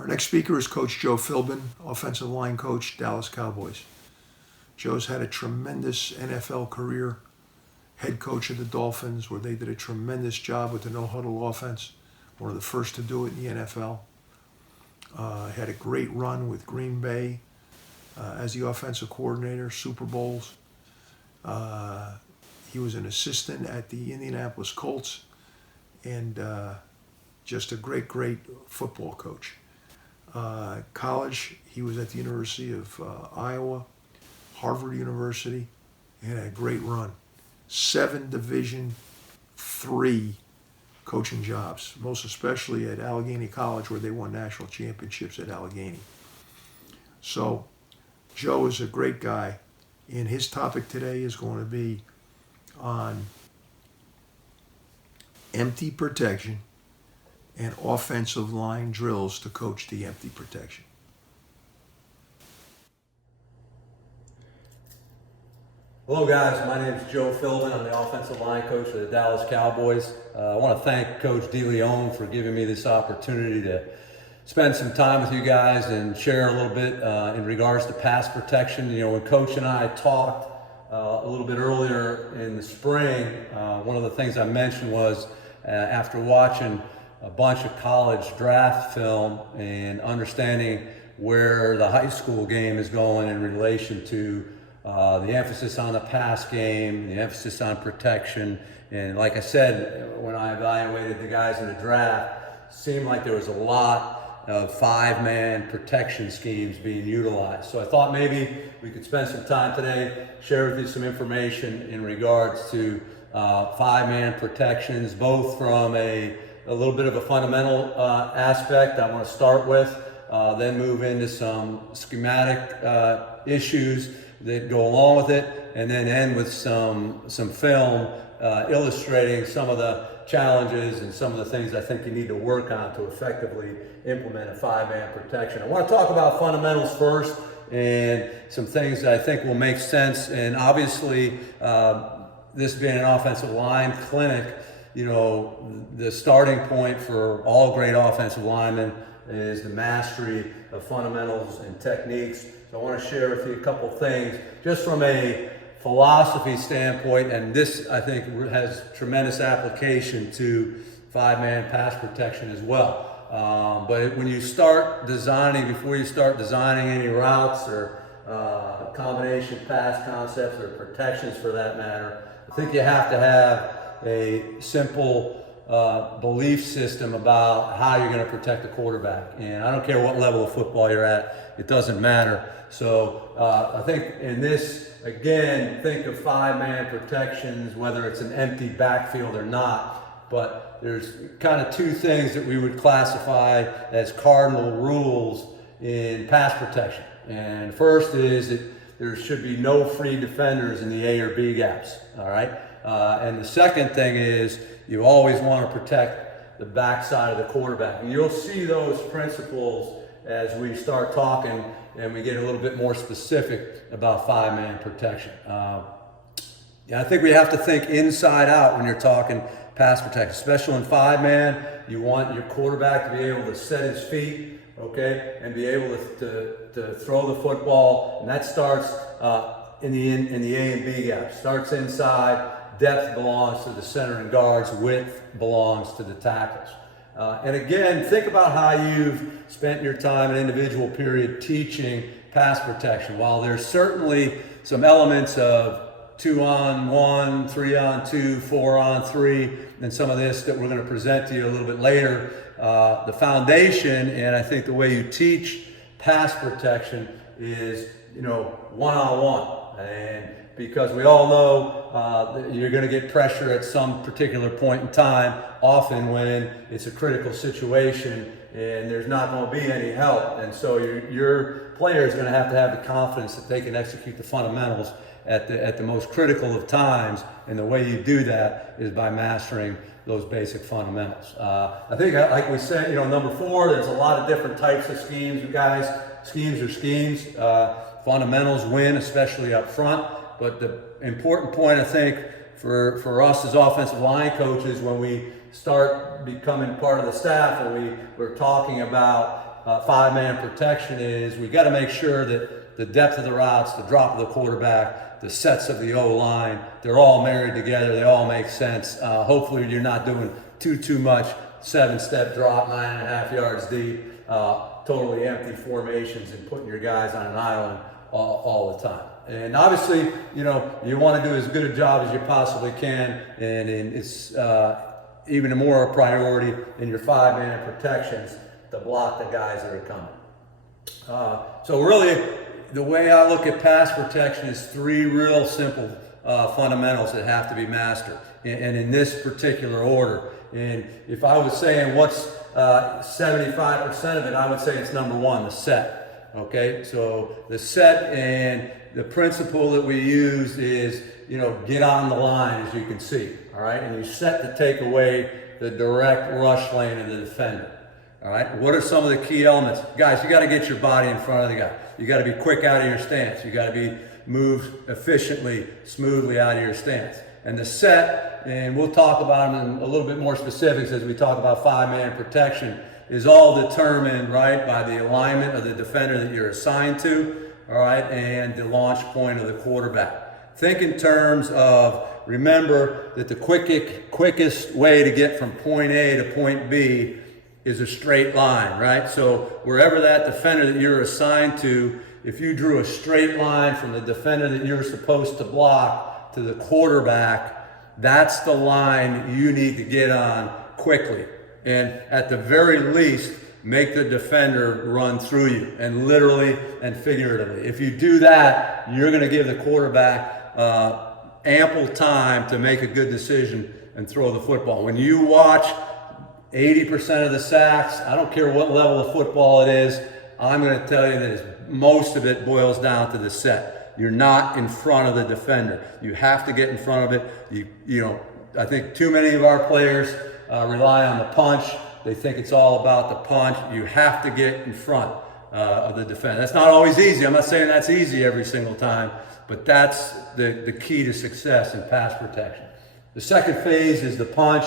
Our next speaker is Coach Joe Philbin, offensive line coach, Dallas Cowboys. Joe's had a tremendous NFL career, head coach of the Dolphins, where they did a tremendous job with the no-huddle offense, one of the first to do it in the NFL. Had a great run with Green Bay as the offensive coordinator, Super Bowls. He was an assistant at the Indianapolis Colts, and just a great football coach. College, he was at the University of Iowa, Harvard University, and had a great run. 7 Division III coaching jobs, most especially at Allegheny College, where they won national championships at Allegheny. So Joe is a great guy, and his topic today is going to be on empty protection and offensive line drills to coach the empty protection. Hello guys, my name is Joe Philbin. I'm the offensive line coach of the Dallas Cowboys. I want to thank Coach Deleone for giving me this opportunity to spend some time with you guys and share a little bit in regards to pass protection. You know, when Coach and I talked a little bit earlier in the spring, one of the things I mentioned was after watching a bunch of college draft film and understanding where the high school game is going in relation to the emphasis on the pass game, the emphasis on protection. And like I said, when I evaluated the guys in the draft, it seemed like there was a lot of 5-man protection schemes being utilized. So I thought maybe we could spend some time today, share with you some information in regards to 5-man protections, both from a little bit of a fundamental aspect I want to start with, then move into some schematic issues that go along with it, and then end with some film illustrating some of the challenges and some of the things I think you need to work on to effectively implement a 5-man protection. I want to talk about fundamentals first and some things that I think will make sense. And obviously, this being an offensive line clinic, you know, the starting point for all great offensive linemen is the mastery of fundamentals and techniques. So I want to share with you a couple things just from a philosophy standpoint, and this I think has tremendous application to 5-man pass protection as well. But when you start designing, before you start designing any routes or combination pass concepts or protections for that matter, I think you have to have a simple belief system about how you're going to protect the quarterback. And I don't care what level of football you're at, it doesn't matter. So I think in this, again, think of 5-man protections, whether it's an empty backfield or not. But there's kind of 2 things that we would classify as cardinal rules in pass protection. And first is that there should be no free defenders in the A or B gaps, all right? And the second thing is you always want to protect the backside of the quarterback. And you'll see those principles as we start talking and we get a little bit more specific about 5-man protection. I think we have to think inside out when you're talking pass protection, especially in 5-man. You want your quarterback to be able to set his feet, okay, and be able to throw the football, and that starts in the A and B gap. Starts inside. Depth belongs to the center and guards. Width belongs to the tackles. And again, think about how you've spent your time in individual period teaching pass protection. While there's certainly some elements of 2-on-1, 3-on-2, 4-on-3, and some of this that we're going to present to you a little bit later, the foundation, and I think the way you teach pass protection is, you know, 1-on-1. And because we all know that you're going to get pressure at some particular point in time, often when it's a critical situation and there's not going to be any help. And so your player is going to have the confidence that they can execute the fundamentals at the most critical of times. And the way you do that is by mastering those basic fundamentals. I think, like we said, you know, number 4, there's a lot of different types of schemes, you guys. Schemes are schemes. Fundamentals win, especially up front. But the important point, I think, for us as offensive line coaches, when we start becoming part of the staff and we're talking about five-man protection is we got to make sure that the depth of the routes, the drop of the quarterback, the sets of the O-line, they're all married together. They all make sense. Hopefully you're not doing too much 7-step drop, 9.5 yards deep, totally empty formations and putting your guys on an island all the time. And obviously, you know, you want to do as good a job as you possibly can, and it's even more a priority in your five-man protections to block the guys that are coming. So really, the way I look at pass protection is three real simple fundamentals that have to be mastered, and in this particular order. And if I was saying what's 75% of it, I would say it's number one, the set. Okay, so the set, and the principle that we use is, you know, get on the line, as you can see. All right, and you set to take away the direct rush lane of the defender. All right, what are some of the key elements? Guys, you got to get your body in front of the guy. You got to be quick out of your stance. You got to be moved efficiently, smoothly out of your stance. And the set, and we'll talk about them in a little bit more specifics as we talk about five-man protection, is all determined, right, by the alignment of the defender that you're assigned to, all right, and the launch point of the quarterback. Think in terms of, remember that the quickest way to get from point A to point B is a straight line, right? So wherever that defender that you're assigned to, if you drew a straight line from the defender that you're supposed to block to the quarterback, that's the line you need to get on quickly. And at the very least, make the defender run through you, and literally and figuratively. If you do that, you're going to give the quarterback ample time to make a good decision and throw the football. When you watch 80% of the sacks, I don't care what level of football it is, I'm going to tell you that most of it boils down to the set. You're not in front of the defender. You have to get in front of it. You know, I think too many of our players rely on the punch. They think it's all about the punch. You have to get in front of the defender. That's not always easy. I'm not saying that's easy every single time, but that's the key to success in pass protection. The second phase is the punch,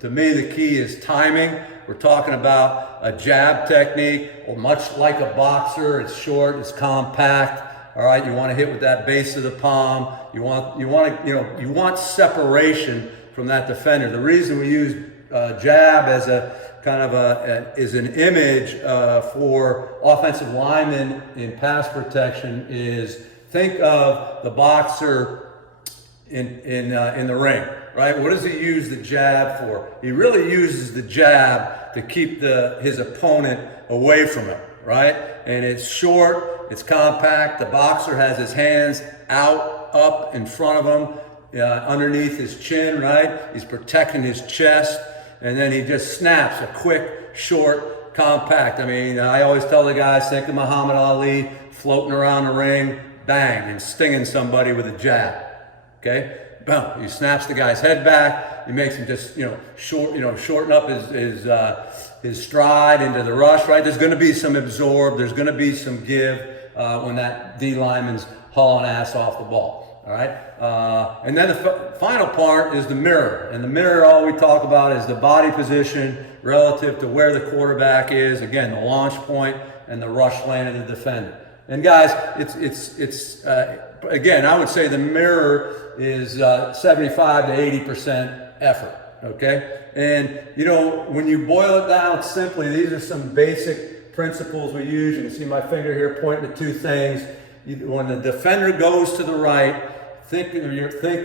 to me, the key is timing. We're talking about a jab technique, or much like a boxer. It's short, it's compact. All right, you want to hit with that base of the palm. You want separation from that defender. The reason we use jab as a kind of is an image for offensive linemen in pass protection is, think of the boxer in the ring, right? What does he use the jab for? He really uses the jab to keep his opponent away from him, right? And it's short, it's compact. The boxer has his hands out, up in front of him, underneath his chin, right? He's protecting his chest, and then he just snaps a quick, short, compact. I mean, I always tell the guys, think of Muhammad Ali floating around the ring, bang, and stinging somebody with a jab. Okay, boom. He snaps the guy's head back. He makes him just, shorten up his stride into the rush. Right. There's going to be some absorb. There's going to be some give when that D lineman's hauling ass off the ball. All right. And then the final part is the mirror. And the mirror, all we talk about is the body position relative to where the quarterback is. Again, the launch point and the rush lane of the defender. And guys, again, I would say the mirror is 75 to 80% effort, okay? And, when you boil it down simply, these are some basic principles we use. You can see my finger here pointing to two things. When the defender goes to the right, think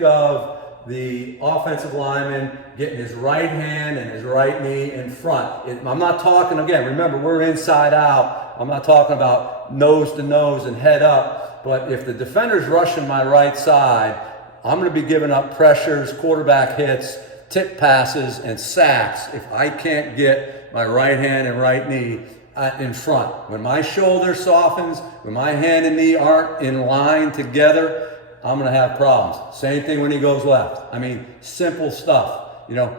of the offensive lineman getting his right hand and his right knee in front. I'm not talking, again, remember, we're inside out. I'm not talking about nose to nose and head up, but if the defender's rushing my right side, I'm going to be giving up pressures, quarterback hits, tip passes, and sacks if I can't get my right hand and right knee in front. When my shoulder softens, when my hand and knee aren't in line together, I'm going to have problems. Same thing when he goes left. I mean, simple stuff.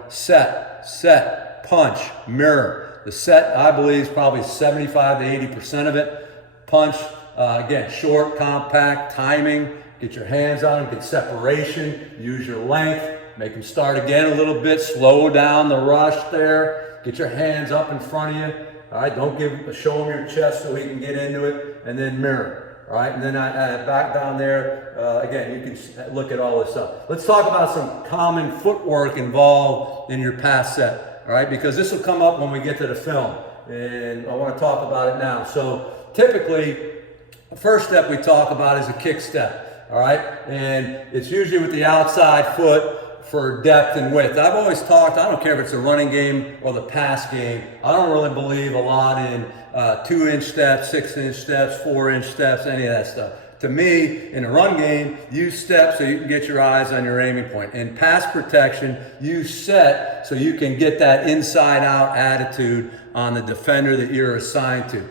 Set, punch, mirror. The set, I believe, is probably 75 to 80% of it. Punch, again, short, compact, timing. Get your hands on him, get separation, use your length, make him start again a little bit, slow down the rush there. Get your hands up in front of you. All right, don't show him your chest so he can get into it, and then mirror. All right, and then back down there, again, you can look at all this stuff. Let's talk about some common footwork involved in your pass set. All right, because this will come up when we get to the film, and I want to talk about it now. So typically, the first step we talk about is a kick step. All right, and it's usually with the outside foot for depth and width. I've always talked, I don't care if it's a running game or the pass game, I don't really believe a lot in 2-inch steps, 6-inch steps, 4-inch steps, any of that stuff. To me, in a run game, use steps so you can get your eyes on your aiming point. In pass protection, use set so you can get that inside-out attitude on the defender that you're assigned to.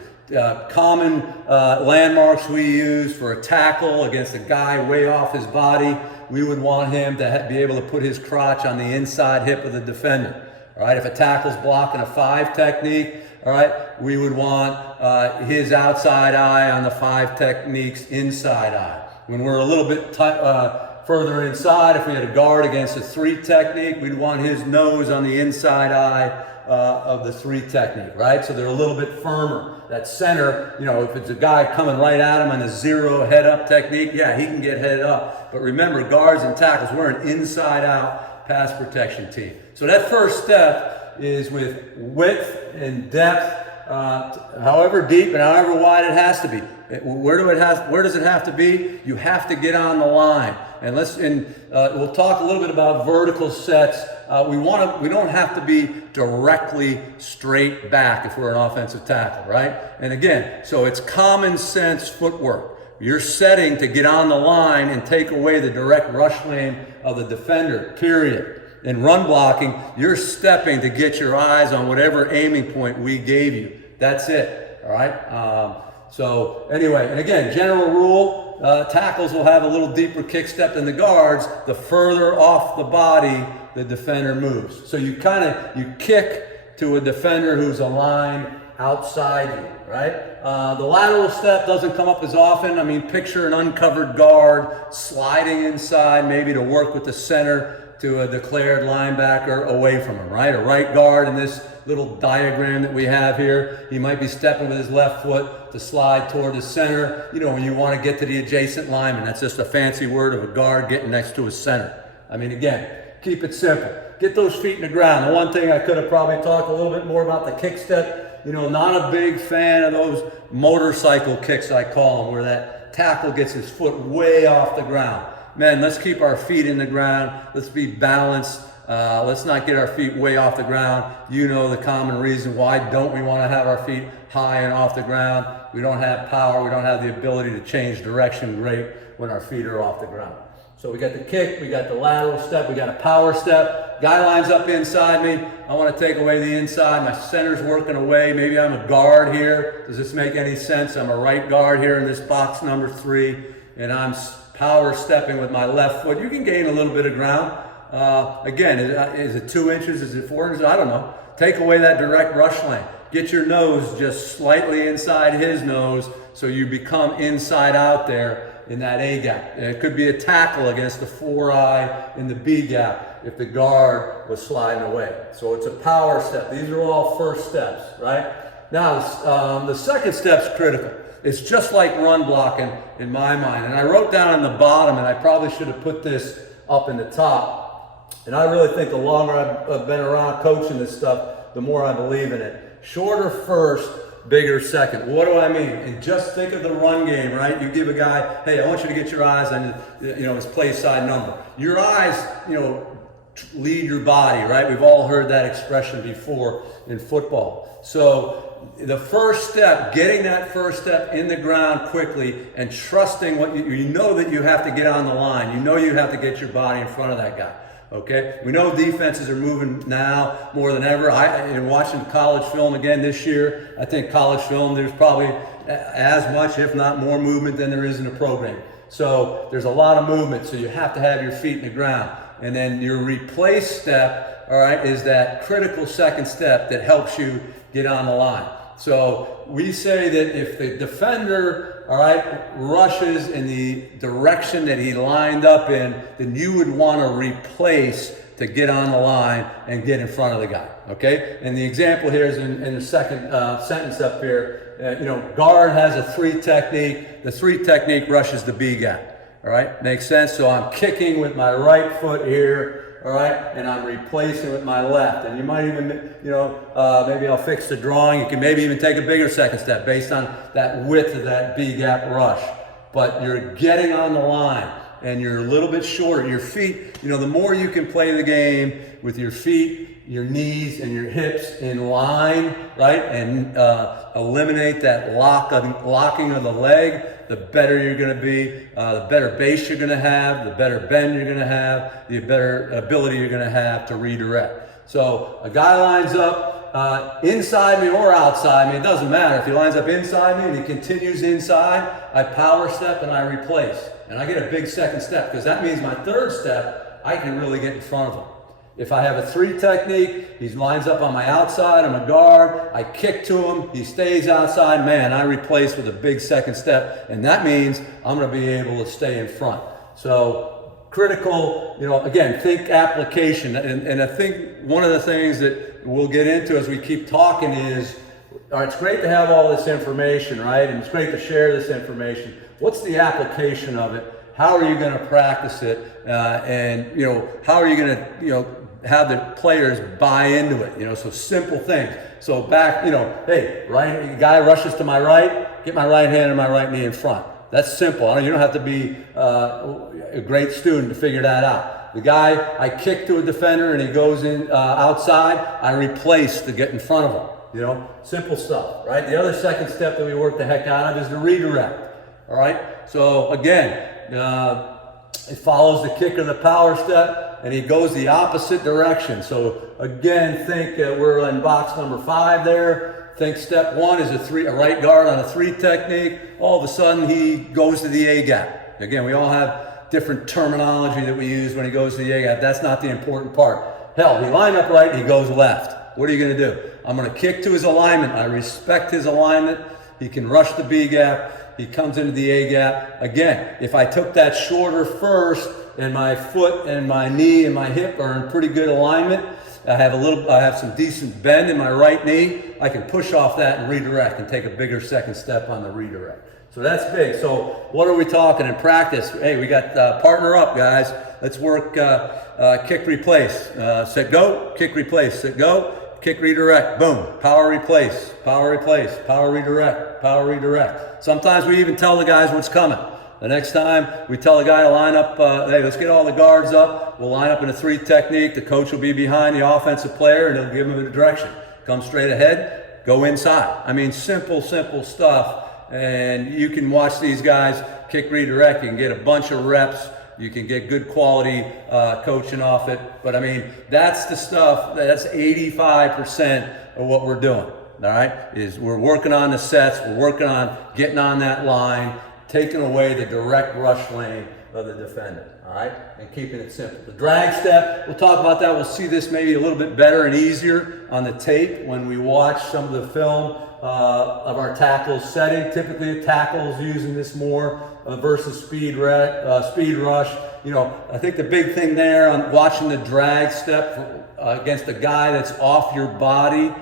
Common landmarks we use for a tackle against a guy way off his body, we would want him to be able to put his crotch on the inside hip of the defender. All right, if a tackle's blocking a 5 technique, all right, we would want his outside eye on the 5 technique's inside eye. When we're a little bit further inside, if we had a guard against a 3 technique, we'd want his nose on the inside eye of the 3 technique, right? So they're a little bit firmer. That center, you know, if it's a guy coming right at him on a 0 head up technique, yeah, he can get headed up. But remember, guards and tackles, we're an inside out pass protection team. So that first step is with width and depth, however deep and however wide it has to be. Where does it have to be? You have to get on the line. And we'll talk a little bit about vertical sets. We don't have to be directly straight back if we're an offensive tackle, right? And again, so it's common sense footwork. You're setting to get on the line and take away the direct rush lane of the defender, period. In run blocking, you're stepping to get your eyes on whatever aiming point we gave you. That's it, all right? So anyway, and again, general rule, tackles will have a little deeper kick step than the guards. The further off the body the defender moves. So you kick to a defender who's aligned outside you, right? The lateral step doesn't come up as often. I mean, picture an uncovered guard sliding inside maybe to work with the center to a declared linebacker away from him, right? A right guard in this little diagram that we have here, he might be stepping with his left foot to slide toward the center. You know, when you want to get to the adjacent lineman, that's just a fancy word of a guard getting next to his center. I mean, again, keep it simple. Get those feet in the ground. The one thing I could have probably talked a little bit more about the kick step, you know, not a big fan of those motorcycle kicks, I call them, where that tackle gets his foot way off the ground. Man, let's keep our feet in the ground. Let's be balanced. Let's not get our feet way off the ground. You know the common reason why don't we want to have our feet high and off the ground. We don't have power. We don't have the ability to change direction great when our feet are off the ground. So we got the kick, we got the lateral step, we got a power step. Guy lines up inside me. I want to take away the inside. My center's working away. Maybe I'm a guard here. Does this make any sense? I'm a right guard here in this box number 3, and I'm power stepping with my left foot. You can gain a little bit of ground. Again, is it 2 inches? Is it 4 inches? I don't know. Take away that direct rush lane. Get your nose just slightly inside his nose so you become inside out there in that A gap. And it could be a tackle against the 4-eye in the B gap if the guard was sliding away. So it's a power step. These are all first steps, right? Now, the second step's critical. It's just like run blocking in my mind. And I wrote down on the bottom, and I probably should have put this up in the top. And I really think the longer I've been around coaching this stuff, the more I believe in it. Shorter first, bigger second. What do I mean? And just think of the run game, right? You give a guy, hey, I want you to get your eyes on, his play side number. Your eyes, lead your body, right? We've all heard that expression before in football. So the first step, getting that first step in the ground quickly and trusting what you know that you have to get on the line. You know you have to get your body in front of that guy. Okay, we know defenses are moving now more than ever. In watching college film again this year, I think college film, there's probably as much, if not more movement than there is in the program. So there's a lot of movement, so you have to have your feet in the ground. And then your replace step, all right, is that critical second step that helps you get on the line. So we say that if the defender, all right, rushes in the direction that he lined up in, then you would want to replace to get on the line and get in front of the guy, okay? And the example here is in the second sentence up here. Guard has a 3 technique. The 3 technique rushes the B gap, all right? Makes sense? So I'm kicking with my right foot here, all right? And I'm replacing with my left. And you might even, maybe I'll fix the drawing. You can maybe even take a bigger second step based on that width of that B gap rush. But you're getting on the line and you're a little bit shorter. Your feet, the more you can play the game with your feet, your knees and your hips in line, right? And eliminate that locking of the leg, the better you're gonna be, the better base you're gonna have, the better bend you're gonna have, the better ability you're gonna have to redirect. So a guy lines up inside me or outside me, it doesn't matter. If he lines up inside me and he continues inside, I power step and I replace. And I get a big second step because that means my third step, I can really get in front of him. If I have a 3 technique, he lines up on my outside, I'm a guard, I kick to him, he stays outside, man, I replace with a big second step, and that means I'm gonna be able to stay in front. So critical, again, think application. And I think one of the things that we'll get into as we keep talking is, all right, it's great to have all this information, right? And it's great to share this information. What's the application of it? How are you going to practice it? And how are you going to, have the players buy into it? So simple things. So back, hey, right, guy rushes to my right, get my right hand and my right knee in front. That's simple. You don't have to be a great student to figure that out. The guy, I kick to a defender and he goes in outside, I replace to get in front of him. Simple stuff, right? The other second step that we work the heck out of is the redirect. All right. So again, it follows the kick or the power step, and he goes the opposite direction. So again, think we're in box number 5 there. Think step 1 is a right guard on a 3 technique. All of a sudden, he goes to the A gap. Again, we all have different terminology that we use when he goes to the A gap. That's not the important part. Hell, he line up right, and he goes left. What are you going to do? I'm going to kick to his alignment. I respect his alignment. He can rush the B gap. He comes into the A gap. Again, if I took that shorter first and my foot and my knee and my hip are in pretty good alignment, I have some decent bend in my right knee, I can push off that and redirect and take a bigger second step on the redirect. So that's big. So what are we talking in practice? Hey, we got partner up, guys. Let's work kick, replace, set, go, kick, replace, set, go, kick, redirect, boom, power, replace, power, redirect, power, redirect. Sometimes we even tell the guys what's coming. The next time we tell the guy to line up, hey, let's get all the guards up. We'll line up in a 3 technique. The coach will be behind the offensive player and he'll give him a direction. Come straight ahead, go inside. I mean, simple stuff. And you can watch these guys kick, redirect. You can get a bunch of reps. You can get good quality coaching off it. But I mean, that's the stuff, that's 85% of what we're doing. All right, is we're working on the sets, we're working on getting on that line, taking away the direct rush lane of the defender, all right, and keeping it simple. The drag step, we'll talk about that. We'll see this maybe a little bit better and easier on the tape when we watch some of the film of our tackles setting. Typically, the tackles using this more versus speed rush. I think the big thing there on watching the drag step against a guy that's off your body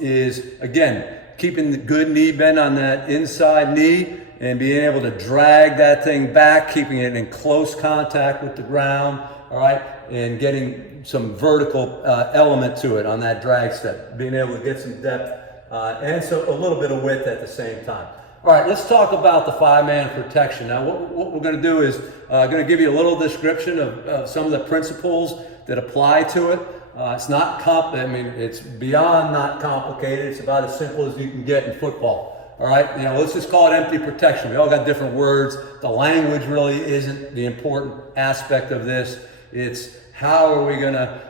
is, again, keeping the good knee bend on that inside knee and being able to drag that thing back, keeping it in close contact with the ground, all right, and getting some vertical element to it on that drag step, being able to get some depth and so a little bit of width at the same time. All right, let's talk about the 5-man protection. Now, what we're going to do is going to give you a little description of some of the principles that apply to it. It's not it's beyond not complicated. It's about as simple as you can get in football. All right, let's just call it empty protection. We all got different words. The language really isn't the important aspect of this. It's how are we going to,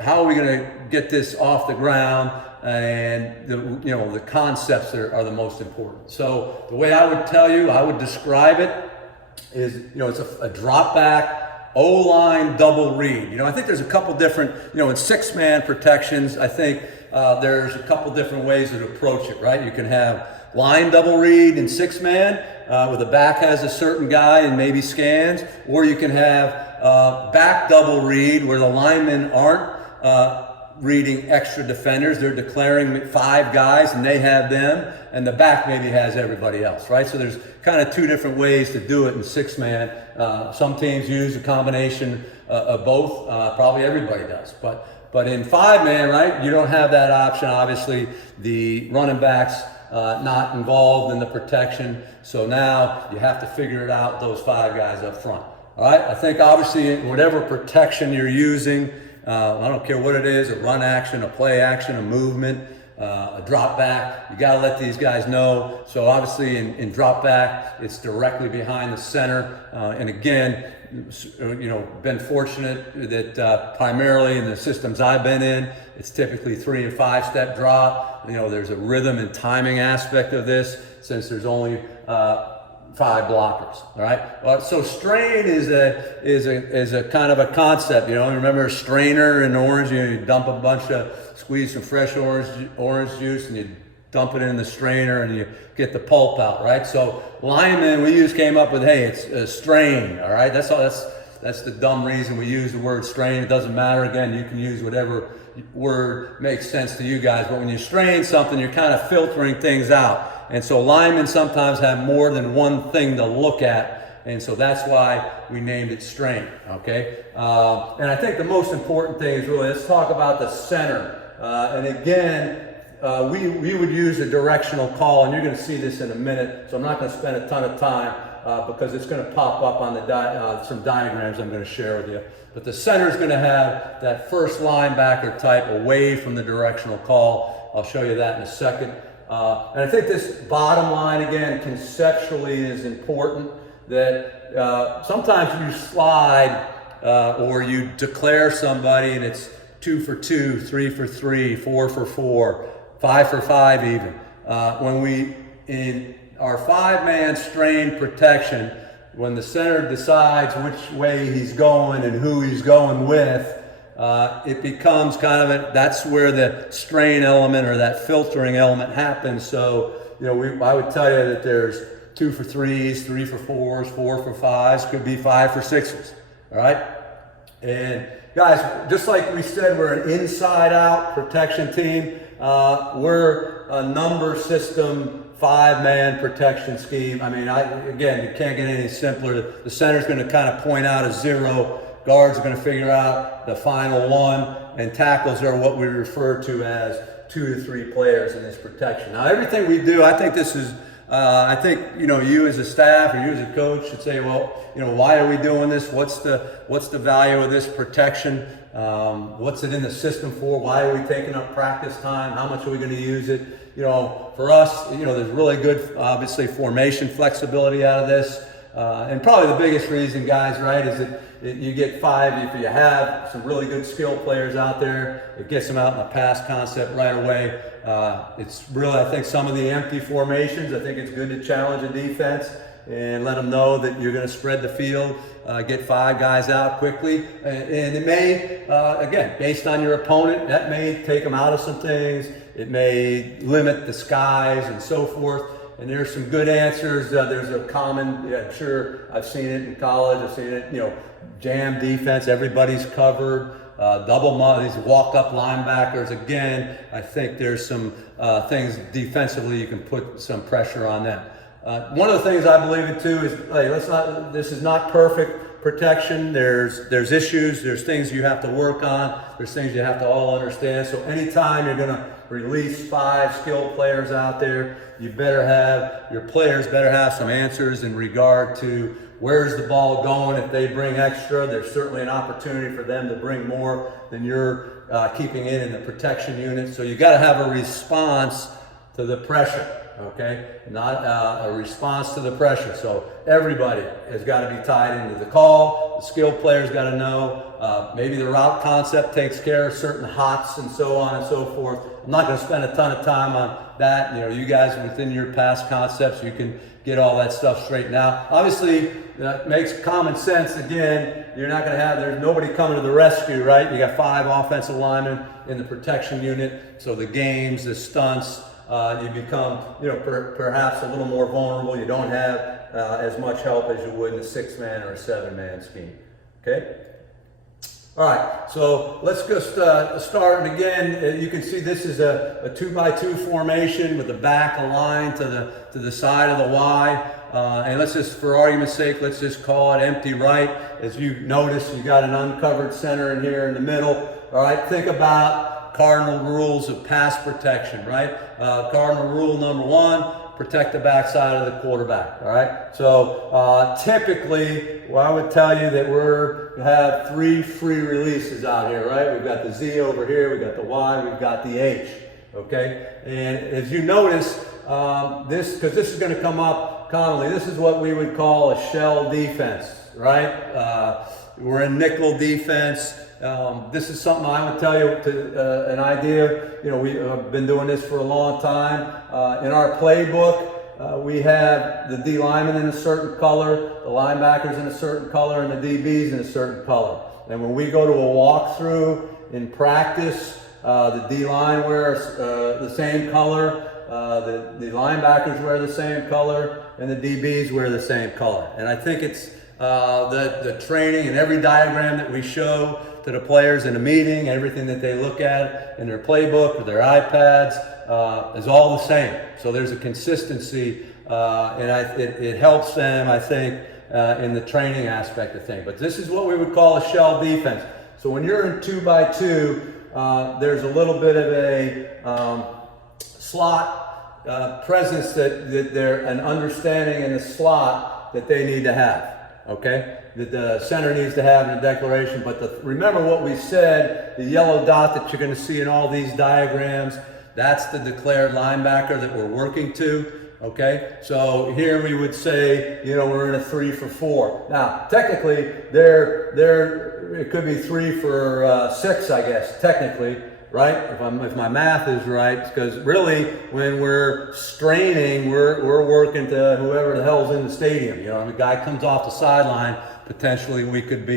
how are we going to get this off the ground? And the concepts are the most important. So the way I would describe it is, it's a drop back, O-line double read. I think there's a couple different, in 6-man protections, I think there's a couple different ways to approach it, right? You can have line double read in 6-man, where the back has a certain guy and maybe scans, or you can have back double read where the linemen aren't reading extra defenders. They're declaring 5 guys and they have them, and the back maybe has everybody else, right? So there's kind of 2 different ways to do it in 6-man. Some teams use a combination of both. Probably everybody does. But in 5-man, right, you don't have that option. Obviously, the running backs not involved in the protection. So now you have to figure it out with those 5 guys up front. All right, I think obviously whatever protection you're using, I don't care what it is, a run action, a play action, a movement, a drop back, you gotta let these guys know. So obviously in drop back, it's directly behind the center. And again, been fortunate that primarily in the systems I've been in, it's typically 3 and 5 step drop. There's a rhythm and timing aspect of this since there's only 5 blockers. All right. So strain is a kind of a concept. Remember a strainer in orange? You dump a bunch of squeeze some fresh orange juice and you dump it in the strainer and you get the pulp out. Right. So linemen came up with, hey, it's a strain. All right. That's all. That's the dumb reason we use the word strain. It doesn't matter. Again, you can use whatever word makes sense to you guys. But when you strain something, you're kind of filtering things out. And so linemen sometimes have more than one thing to look at. And so that's why we named it strain, okay? And I think the most important thing is really, let's talk about the center. And again, we would use a directional call, and you're gonna see this in a minute, so I'm not gonna spend a ton of time because it's gonna pop up on the some diagrams I'm gonna share with you. But the center is gonna have that first linebacker type away from the directional call. I'll show you that in a second. And I think this bottom line, again, conceptually is important, that sometimes you slide or you declare somebody and it's 2 for 2, 3 for 3, 4 for 4, 5 for 5 even. When we, in our 5-man strain protection, when the center decides which way he's going and who he's going with, it becomes kind of that's where the strain element or that filtering element happens. So, I would tell you that there's 2 for 3s, 3 for 4s, 4 for 5s, could be 5 for 6s. All right. And guys, just like we said, we're an inside out protection team. We're a number system 5-man protection scheme. I mean, again, you can't get any simpler. The center's going to kind of point out a 0. Guards are going to figure out the final 1, and tackles are what we refer to as 2 to 3 players in this protection. Now, everything we do, I think this is, you as a staff or you as a coach should say, well, why are we doing this? What's the value of this protection? What's it in the system for? Why are we taking up practice time? How much are we going to use it? For us, there's really good, obviously, formation flexibility out of this. And probably the biggest reason, guys, right, is that you get 5, if you have some really good skill players out there, it gets them out in the pass concept right away. It's really, I think, some of the empty formations, I think it's good to challenge a defense and let them know that you're going to spread the field, get 5 guys out quickly. And it may, again, based on your opponent, that may take them out of some things. It may limit the skies and so forth. And there's some good answers. There's a common, I'm sure I've seen it in college. I've seen it, jam defense. Everybody's covered. These walk-up linebackers. Again, I think there's some things defensively you can put some pressure on them. One of the things I believe in too is, hey, this is not perfect protection. There's issues. There's things you have to work on. There's things you have to all understand. So anytime you're going to release 5 skilled players out there, your players better have some answers in regard to where's the ball going. If they bring extra, there's certainly an opportunity for them to bring more than you're keeping in the protection unit. So you got to have a response to the pressure, okay? Not a response to the pressure. So everybody has got to be tied into the call. The skilled players got to know. Maybe the route concept takes care of certain hots and so on and so forth. I'm not going to spend a ton of time on that. You guys within your past concepts, you can get all that stuff straightened out. Obviously, that makes common sense. Again, you're not going to have, there's nobody coming to the rescue, right? You got 5 offensive linemen in the protection unit, so the games, the stunts, you become, perhaps a little more vulnerable. You don't have as much help as you would in a 6-man or a 7-man scheme. Okay. All right. So let's just start. And again, you can see this is a 2x2 formation with the back aligned to the side of the Y. And let's just, for argument's sake, let's just call it empty right. As you notice, you got an uncovered center in here in the middle. All right. Think about cardinal rules of pass protection, right? Cardinal rule number 1. Protect the backside of the quarterback, all right? So typically, I would tell you that we have 3 free releases out here, right? We've got the Z over here, we've got the Y, we've got the H, okay? And as you notice, because this is gonna come up commonly, this is what we would call a shell defense, right? We're in nickel defense. This is something I would tell you, an idea. We've been doing this for a long time. In our playbook, we have the D linemen in a certain color, the linebackers in a certain color, and the DBs in a certain color. And when we go to a walkthrough in practice, the D line wears the same color, the linebackers wear the same color, and the DBs wear the same color. And I think it's the training and every diagram that we show to the players in a meeting, everything that they look at in their playbook or their iPads is all the same. So there's a consistency, and it helps them, I think, in the training aspect of things. But this is what we would call a shell defense. So when you're in 2x2, there's a little bit of a slot presence that they're an understanding in the slot that they need to have. Okay, that the center needs to have in the declaration. But remember what we said, the yellow dot that you're going to see in all these diagrams, that's the declared linebacker that we're working to. Okay, so here we would say, we're in a 3 for 4. Now, technically, it could be 3 for 6, I guess, technically, right? If my math is right, because really, when we're straining, we're working to whoever the hell's in the stadium. If a guy comes off the sideline, potentially we could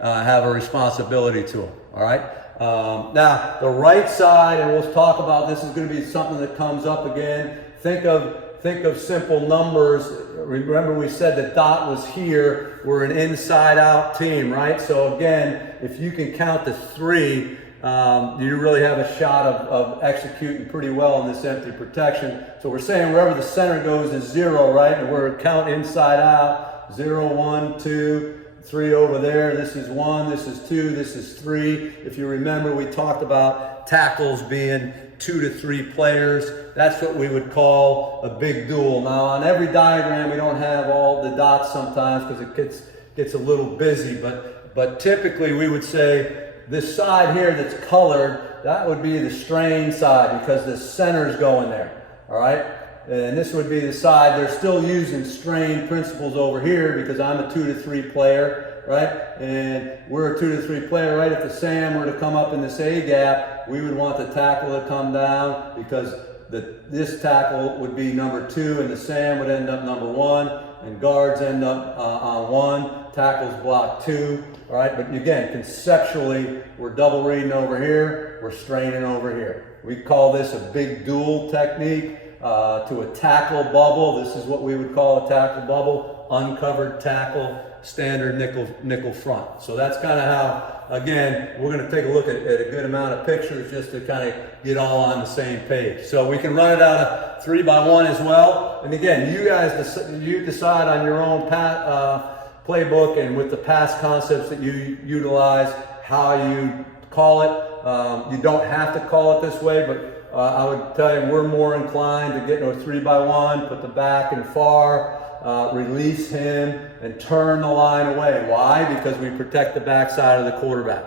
have a responsibility to him. All right. Now the right side, and we'll talk about this, is going to be something that comes up again. Think of simple numbers. Remember we said the dot was here. We're an inside-out team, right? So again, if you can count to 3. You really have a shot of executing pretty well in this empty protection. So we're saying wherever the center goes is 0, right? And we're count inside out, 0, 1, 2, 3 over there. This is 1, this is 2, this is 3. If you remember, we talked about tackles being 2 to 3 players. That's what we would call a big duel. Now on every diagram, we don't have all the dots sometimes because it gets a little busy, but typically we would say, this side here that's colored, that would be the strain side because the center's going there, all right? And this would be the side, they're still using strain principles over here because I'm a 2 to 3 player, right? And we're a 2 to 3 player, right? If the Sam were to come up in this A gap, we would want the tackle to come down because this tackle would be number 2 and the Sam would end up number 1 and guards end up on 1, tackles block 2. All right, but again, conceptually, we're double reading over here, we're straining over here. We call this a big duel technique to a tackle bubble. This is what we would call a tackle bubble, uncovered tackle, standard nickel front. So that's kind of how, again, we're going to take a look at a good amount of pictures just to kind of get all on the same page. So we can run it out of 3x1 as well. And again, you guys, you decide on your own playbook and with the past concepts that you utilize, how you call it. You don't have to call it this way, but I would tell you we're more inclined to get into a 3x1, put the back and far, release him, and turn the line away. Why? Because we protect the backside of the quarterback.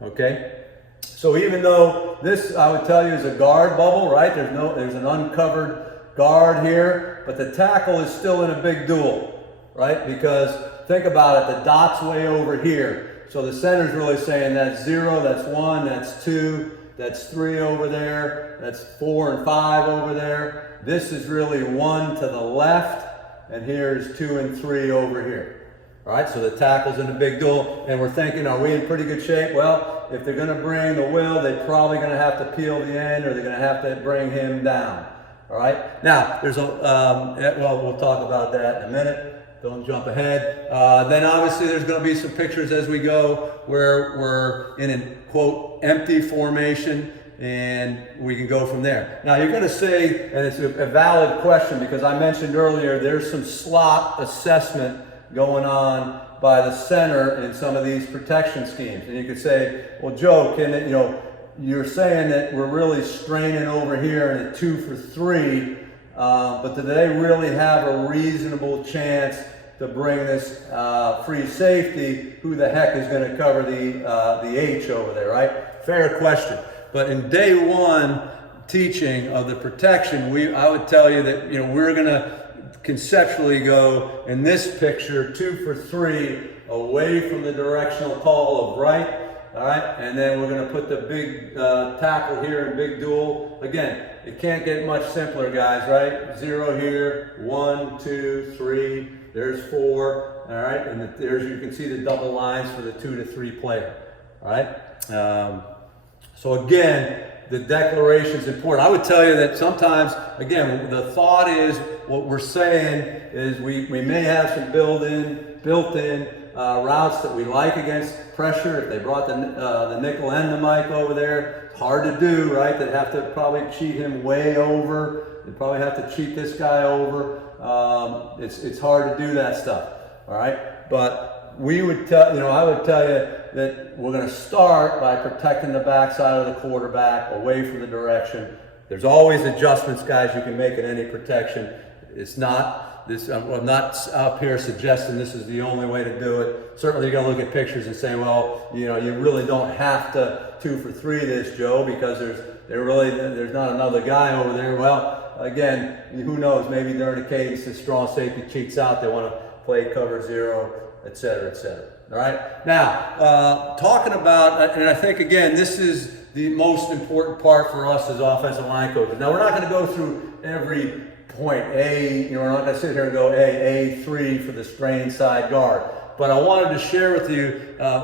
Okay? So even though this, I would tell you, is a guard bubble, right? There's an uncovered guard here, but the tackle is still in a big duel, right? Because think about it, the dot's way over here. So the center's really saying that's 0, that's 1, that's 2, that's 3 over there, that's 4 and 5 over there. This is really 1 to the left, and here's 2 and 3 over here. All right, so the tackle's in a big duel, and we're thinking, are we in pretty good shape? Well, if they're going to bring the will, they're probably going to have to peel the end, or they're going to have to bring him down. All right, now there's a, well, we'll talk about that in a minute. Don't jump ahead. Then obviously there's going to be some pictures as we go where we're in a, quote, empty formation, and we can go from there. Now you're going to say, and it's a valid question because I mentioned earlier, there's some slot assessment going on by the center in some of these protection schemes. And you could say, well, Joe, can it, you're saying that we're really straining over here in a 2 for 3, but do they really have a reasonable chance to bring this free safety? Who the heck is going to cover the H over there, right? Fair question. But in day one teaching of the protection, I would tell you that we're going to conceptually go in this picture 2 for 3 away from the directional call of right. All right, and then we're going to put the big tackle here in big duel. Again, it can't get much simpler, guys, right? 0 here, 1, 2, 3. There's 4. All right, and there's, you can see the double lines for the 2 to 3 player. All right. So again, the declaration is important. I would tell you that sometimes, again, the thought is what we're saying is we may have some built-in routes that we like against pressure. If they brought the nickel and the mic over there, it's hard to do, right? They'd have to probably cheat him way over. They'd probably have to cheat this guy over. It's hard to do that stuff, all right? But we would I would tell you that we're going to start by protecting the backside of the quarterback away from the direction. There's always adjustments, guys, you can make in any protection. It's not this. I'm not up here suggesting this is the only way to do it. Certainly, you're going to look at pictures and say, well, you really don't have to 2 for 3 this, Joe, because there's not another guy over there. Well, again, who knows? Maybe during the cadence, the strong safety cheats out. They want to play cover 0. Et cetera, et cetera. All right. Now, talking about, and I think again, this is the most important part for us as offensive line coaches. Now, we're not going to go through every point. We're not going to sit here and go A3 for the strain side guard. But I wanted to share with you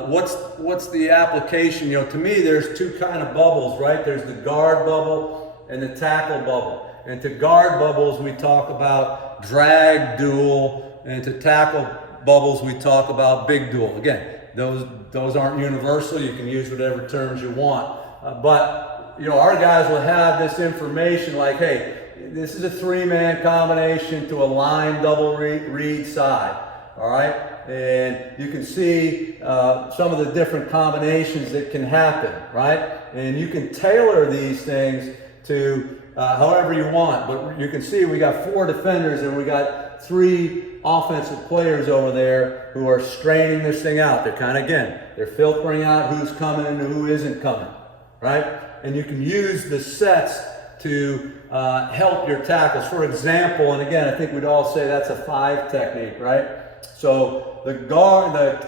what's the application. To me, there's 2 kind of bubbles, right? There's the guard bubble and the tackle bubble. And to guard bubbles, we talk about drag duel, and to tackle bubbles, we talk about big duel. Again, those aren't universal. You can use whatever terms you want. But our guys will have this information like, hey, this is a 3-man combination to a line double read side. All right, and you can see some of the different combinations that can happen, right? And you can tailor these things to however you want. But you can see we got 4 defenders and we got 3 offensive players over there who are straining this thing out. They're they're filtering out who's coming and who isn't coming, right? And you can use the sets to help your tackles. For example, and again, I think we'd all say that's a 5 technique, right? So the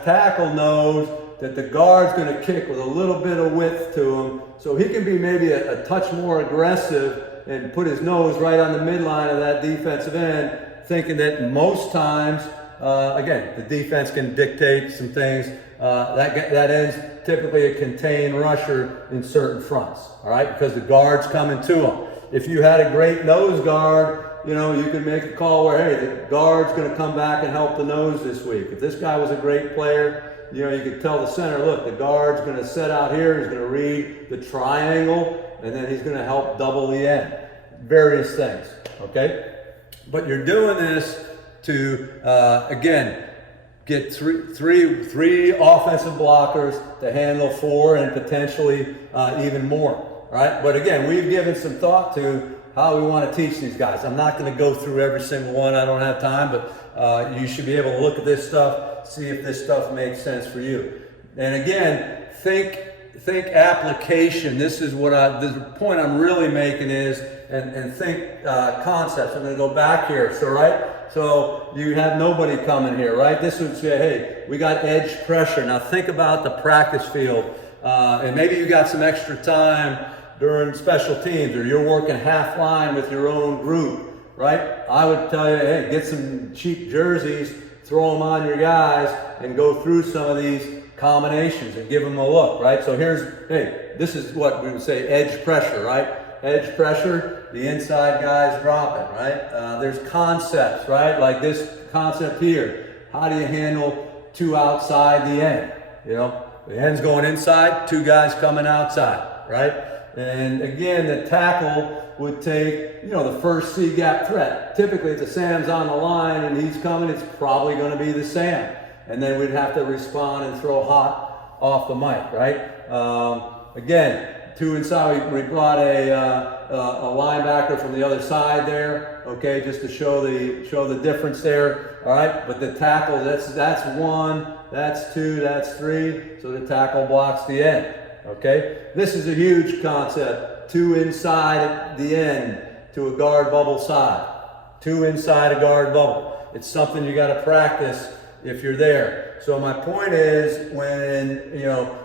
tackle knows that the guard's going to kick with a little bit of width to him, so he can be maybe a touch more aggressive and put his nose right on the midline of that defensive end, thinking that most times, again, the defense can dictate some things. That ends typically a contained rusher in certain fronts, all right, because the guard's coming to him. If you had a great nose guard, you could make a call where, hey, the guard's going to come back and help the nose this week. If this guy was a great player, you could tell the center, look, the guard's going to set out here, he's going to read the triangle, and then he's going to help double the end. Various things, okay? But you're doing this to, again, get three offensive blockers to handle 4 and potentially even more, right? But again, we've given some thought to how we want to teach these guys. I'm not going to go through every single one. I don't have time, but you should be able to look at this stuff, see if this stuff makes sense for you. And again, think application. This is what the point I'm really making is, and think concepts. I'm going to go back here. So, right? So you have nobody coming here, right? This would say, hey, we got edge pressure. Now think about the practice field, and maybe you got some extra time during special teams, or you're working half line with your own group, right? I would tell you, hey, get some cheap jerseys, throw them on your guys, and go through some of these combinations and give them a look, right? So here's, hey, this is what we would say edge pressure, right? Edge pressure, the inside guys dropping, right? There's concepts, right? Like this concept here. How do you handle two outside the end? You know, the end's going inside, two guys coming outside, right? And again, the tackle would take, you know, the first C-gap threat. Typically, if the Sam's on the line and he's coming, it's probably going to be the Sam. And then we'd have to respond and throw hot off the mic, right? Again, two inside, we brought a linebacker from the other side there, okay, just to show the difference there, all right? But the tackle, that's one, that's two, that's three, so the tackle blocks the end, okay? This is a huge concept, two inside the end to a guard bubble side, two inside a guard bubble. It's something you got to practice if you're there. So my point is, when, you know,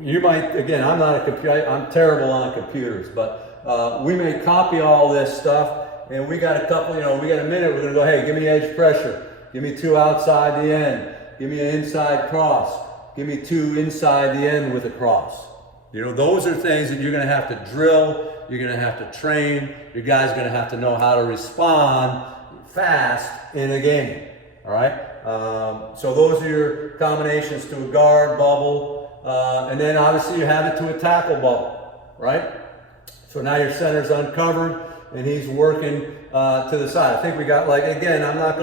you might, again, I'm not a computer, I'm terrible on computers, but we may copy all this stuff, and we got a couple, you know, we got a minute, we're gonna go, hey, give me edge pressure, give me two outside the end, give me an inside cross, give me two inside the end with a cross. You know, those are things that you're gonna have to drill, you're gonna have to train, your guys are gonna have to know how to respond fast in a game, all right? So those are your combinations to a guard bubble, and then obviously you have it to a tackle bubble, right? So now your center's uncovered and he's working to the side. I think we got, like, again, I'm not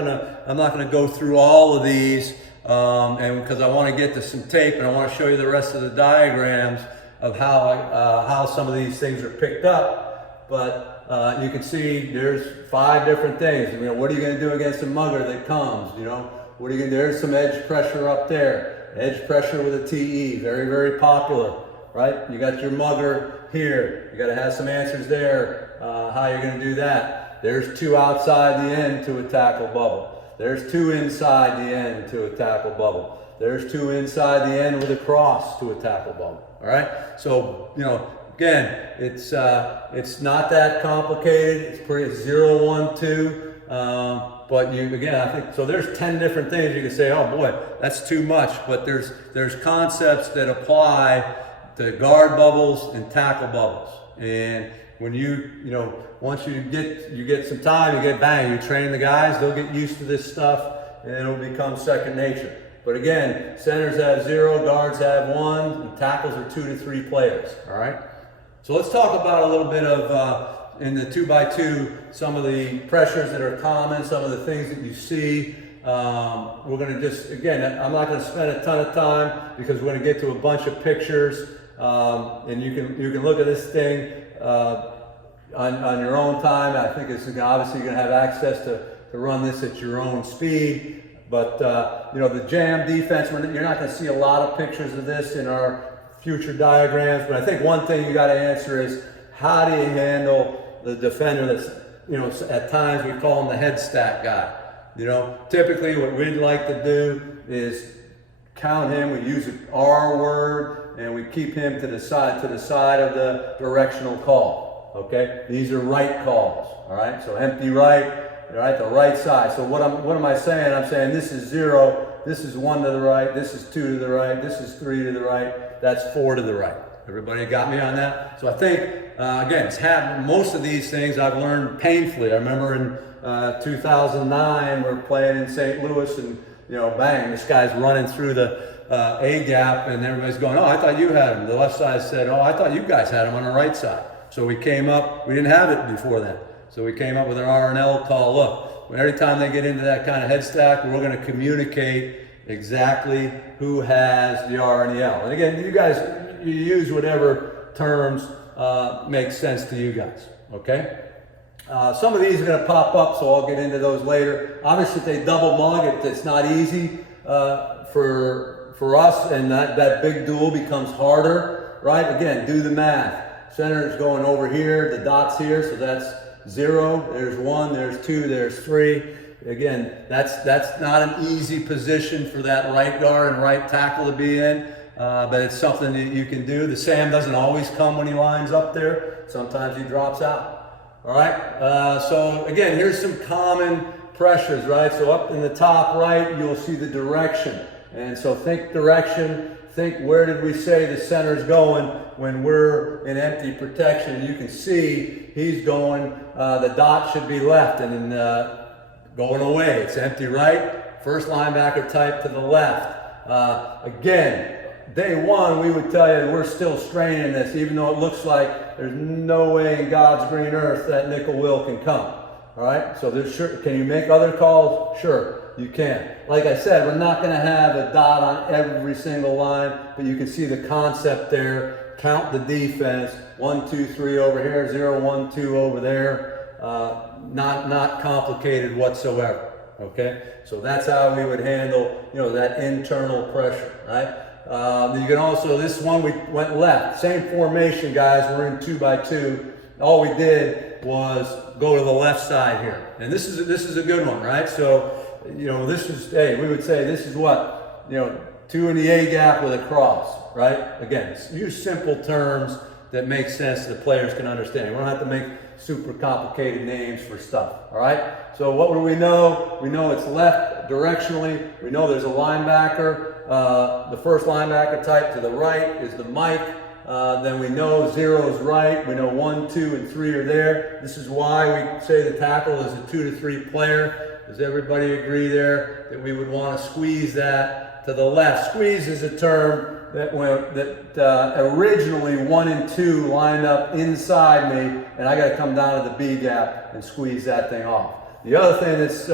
gonna go through all of these, and because I want to get to some tape and I want to show you the rest of the diagrams of how some of these things are picked up. But you can see there's 5 different things. You know, what are you going to do against a mugger that comes? You know, what are you going to do? There's some edge pressure up there. Edge pressure with a TE, very, very popular, right? You got your mugger here. You got to have some answers there, how you're going to do that. There's 2 outside the end to a tackle bubble. There's 2 inside the end to a tackle bubble. There's 2 inside the end with a cross to a tackle bubble, all right? So, you know, again, it's not that complicated. It's pretty 0, 1, 2. But you, again, I think, so there's 10 different things you can say, oh boy, that's too much. But there's concepts that apply to guard bubbles and tackle bubbles. And when you know, once you get some time, you get bang, you train the guys, they'll get used to this stuff and it'll become second nature. But again, centers have 0, guards have 1, and tackles are 2 to 3 players, all right? So let's talk about a little bit of, in the 2x2, some of the pressures that are common, some of the things that you see. We're gonna just, again, I'm not gonna spend a ton of time because we're gonna get to a bunch of pictures, and you can look at this thing on your own time. I think it's obviously you're gonna have access to run this at your own speed. But you know, the jam defense, you're not gonna see a lot of pictures of this in our future diagrams, but I think one thing you gotta answer is, how do you handle the defender that's, you know, at times we call him the head stack guy. You know, typically what we'd like to do is count him, we use an R word, and we keep him to the side of the directional call, okay? These are right calls, all right? So empty right, right, the right side. So what am I saying? I'm saying this is 0, this is 1 to the right, this is 2 to the right, this is 3 to the right, that's 4 to the right. Everybody got me on that? So I think, again, it's happened. Most of these things I've learned painfully. I remember in 2009, we're playing in St. Louis, and, you know, bang, this guy's running through the A gap, and everybody's going, oh, I thought you had him. The left side said, oh, I thought you guys had him on the right side. So we came up, we didn't have it before then. So we came up with an R and L call. Look, every time they get into that kind of head stack, we're going to communicate exactly who has the R and the L. And again, you guys, you use whatever terms make sense to you guys, okay? Some of these are gonna pop up, so I'll get into those later. Obviously, if they double mug it, it's not easy for us, and that big duel becomes harder, right? Again, do the math. Center is going over here, the dot's here, so that's 0, there's 1, there's 2, there's 3. Again, that's not an easy position for that right guard and right tackle to be in. But it's something that you can do. The Sam doesn't always come when he lines up there. Sometimes he drops out. All right, so again, here's some common pressures, right? So up in the top right, you'll see the direction. And so think direction, think where did we say the center's going when we're in empty protection. You can see he's going, the dot should be left and then going away. It's empty right, first linebacker type to the left. Again, day one, we would tell you we're still straining this, even though it looks like there's no way in God's green earth that nickel will can come. All right, so can you make other calls? Sure, you can. Like I said, we're not going to have a dot on every single line, but you can see the concept there. Count the defense, 1, 2, 3 over here, 0, 1, 2 over there. Not complicated whatsoever. Okay, so that's how we would handle, that internal pressure, right? You can also, this one we went left, same formation, guys. We're in 2 by 2. All we did was go to the left side here, and this is a good one, right? So, this is, hey, we would say this is what, 2 in the A gap with a cross, right? Again, use simple terms that make sense that players can understand. We don't have to make super complicated names for stuff, all right? So what do we know? We know it's left directionally. We know there's a linebacker. The first linebacker type to the right is the Mike. Then we know 0 is right. We know 1, 2, and 3 are there. This is why we say the tackle is a 2 to 3 player. Does everybody agree there that we would want to squeeze that to the left? Squeeze is a term that originally 1 and 2 lined up inside me, and I got to come down to the B gap and squeeze that thing off. The other thing that's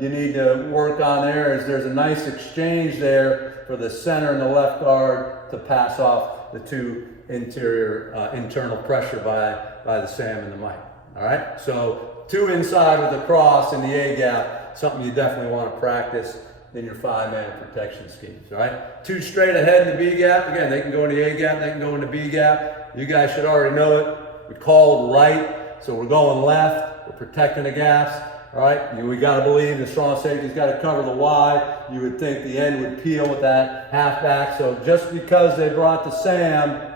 you need to work on there is there's a nice exchange there for the center and the left guard to pass off the 2 internal pressure by the Sam and the Mike. All right, so 2 inside with the cross in the A gap, something you definitely want to practice in your 5-man protection schemes. All right, 2 straight ahead in the B gap. Again, they can go in the A gap, they can go in the B gap. You guys should already know it. We called right, so we're going left. We're protecting the gaps. All right, we got to believe the strong safety's got to cover the Y. You would think the end would peel with that halfback. So just because they brought the Sam,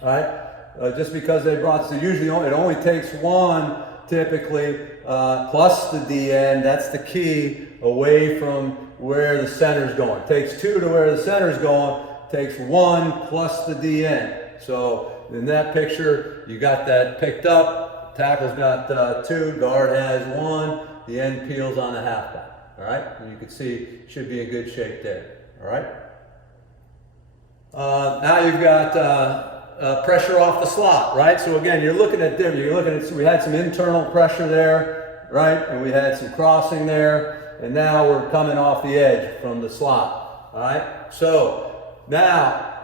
all right, just because they brought, so usually it only takes 1 typically, plus the DN. That's the key, away from where the center's going. It takes 2 to where the center's going. It takes 1 plus the DN. So in that picture, you got that picked up. Tackle's got 2, guard has 1. The end peels on the halfback, all right? And you can see should be in good shape there, all right? Now you've got pressure off the slot, right? So again, you're looking at we had some internal pressure there, right? And we had some crossing there, and now we're coming off the edge from the slot, all right? So now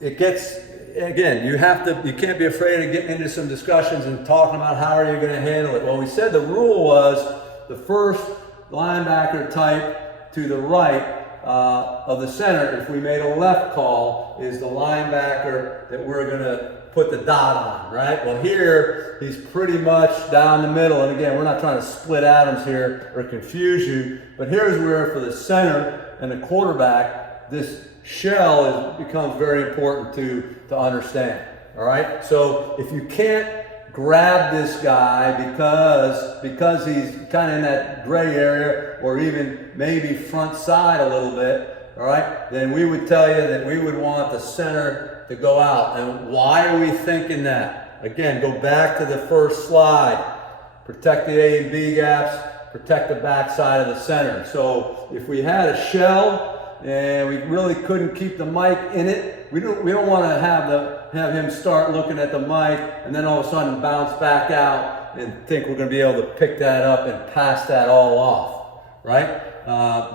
it gets, again, you can't be afraid of getting into some discussions and talking about how are you going to handle it. Well, we said the rule was the first linebacker type to the right of the center, if we made a left call, is the linebacker that we're going to put the dot on, right? Well, here, he's pretty much down the middle. And again, we're not trying to split atoms here or confuse you, but here's where for the center and the quarterback, this shell becomes very important to understand, all right? So if you can't grab this guy because he's kind of in that gray area or even maybe front side a little bit, all right, then we would tell you that we would want the center to go out. And why are we thinking that? Again, go back to the first slide. Protect the A and B gaps, protect the back side of the center. So if we had a shell and we really couldn't keep the mic in it, we don't want to have him start looking at the mic and then all of a sudden bounce back out and think we're going to be able to pick that up and pass that all off, right?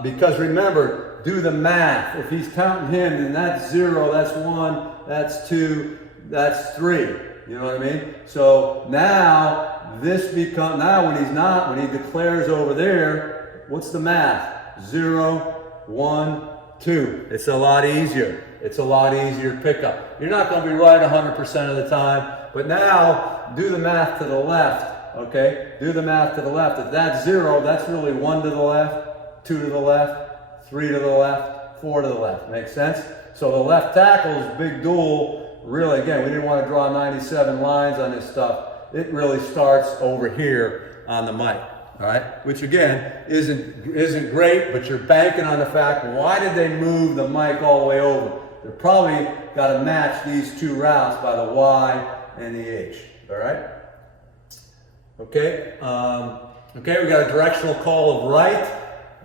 Because remember, do the math. If he's counting him, then that's 0, that's 1, that's 2, that's 3. You know what I mean? So now when he declares over there, what's the math? 0, 1, 2. It's a lot easier. It's a lot easier pickup. You're not going to be right 100% of the time, but now do the math to the left, okay? Do the math to the left. If that's 0, that's really 1 to the left, 2 to the left, 3 to the left, 4 to the left. Make sense? So the left tackle is big duel. Really, again, we didn't want to draw 97 lines on this stuff. it really starts over here on the mic. All right, which again isn't great, but you're banking on the fact, why did they move the mic all the way over? They're probably got to match these two routes by the Y and the H. All right. Okay. Okay, we got a directional call of right.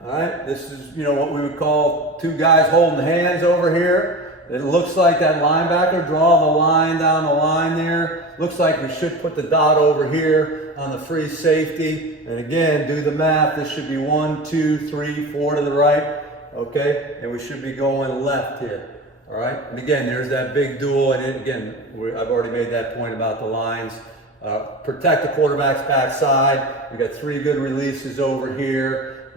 All right. This is, you know, what we would call two guys holding hands over here. It looks like that linebacker, draw the line down the line there. Looks like we should put the dot over here on the free safety. And again, do the math. This should be 1, 2, 3, 4 to the right. Okay, and we should be going left here. All right, and again, there's that big duel, and again, I've already made that point about the lines. Protect the quarterback's backside. We got 3 good releases over here.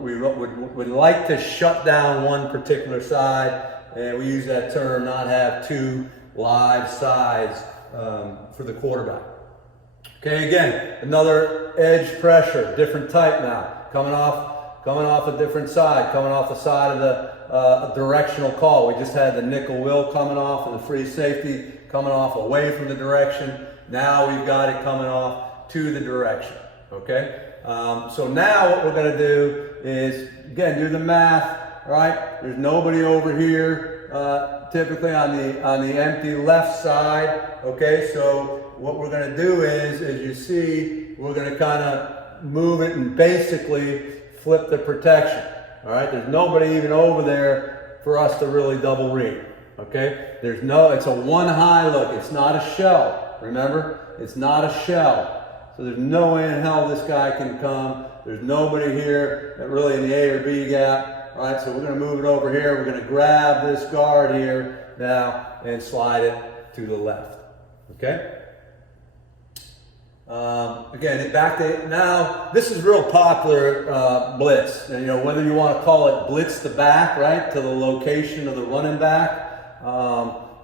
We would like to shut down one particular side, and we use that term, not have 2 live sides for the quarterback. Okay, again, another edge pressure, different type now, coming off a different side, coming off the side of the directional call. We just had the nickel will coming off and the free safety coming off away from the direction. Now we've got it coming off to the direction. Okay. So now what we're going to do is, again, do the math. All right. There's nobody over here, typically on the empty left side. Okay. So what we're going to do is, as you see, we're going to kind of move it and basically flip the protection. All right, there's nobody even over there for us to really double read. Okay, it's a one high look. It's not a shell. Remember, it's not a shell. So there's no way in hell this guy can come. There's nobody here that really in the A or B gap. All right, so we're going to move it over here. We're going to grab this guard here now and slide it to the left. Okay. Again, back to now. This is real popular blitz. And, you know, whether you want to call it blitz the back, right, to the location of the running back,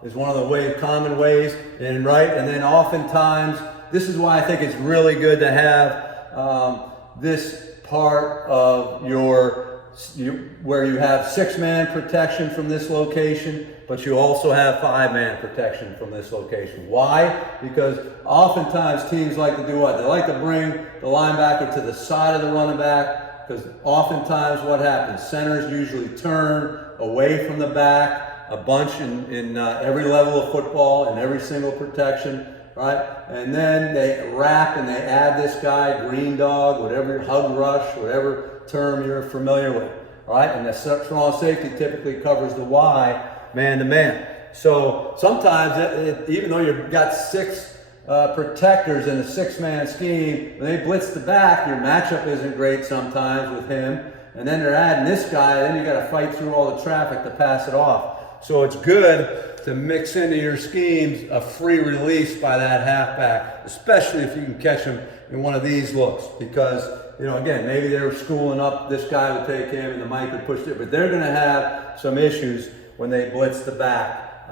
is one of the common ways. And then oftentimes, this is why I think it's really good to have this part of where you have 6-man protection from this location, but you also have 5-man protection from this location. Why? Because oftentimes teams like to do what? They like to bring the linebacker to the side of the running back, because oftentimes what happens? Centers usually turn away from the back a bunch in every level of football, in every single protection, right? And then they wrap and they add this guy, green dog, whatever, hug rush, whatever term you're familiar with, all right? And the strong safety typically covers the Y, man to man. So sometimes, even though you've got 6 protectors in a 6-man scheme, when they blitz the back, your matchup isn't great sometimes with him. And then they're adding this guy, then you got to fight through all the traffic to pass it off. So it's good to mix into your schemes a free release by that halfback, especially if you can catch him in one of these looks, because, you know, again, maybe they were schooling up, this guy would take him and the Mike would push it, but they're going to have some issues when they blitz the back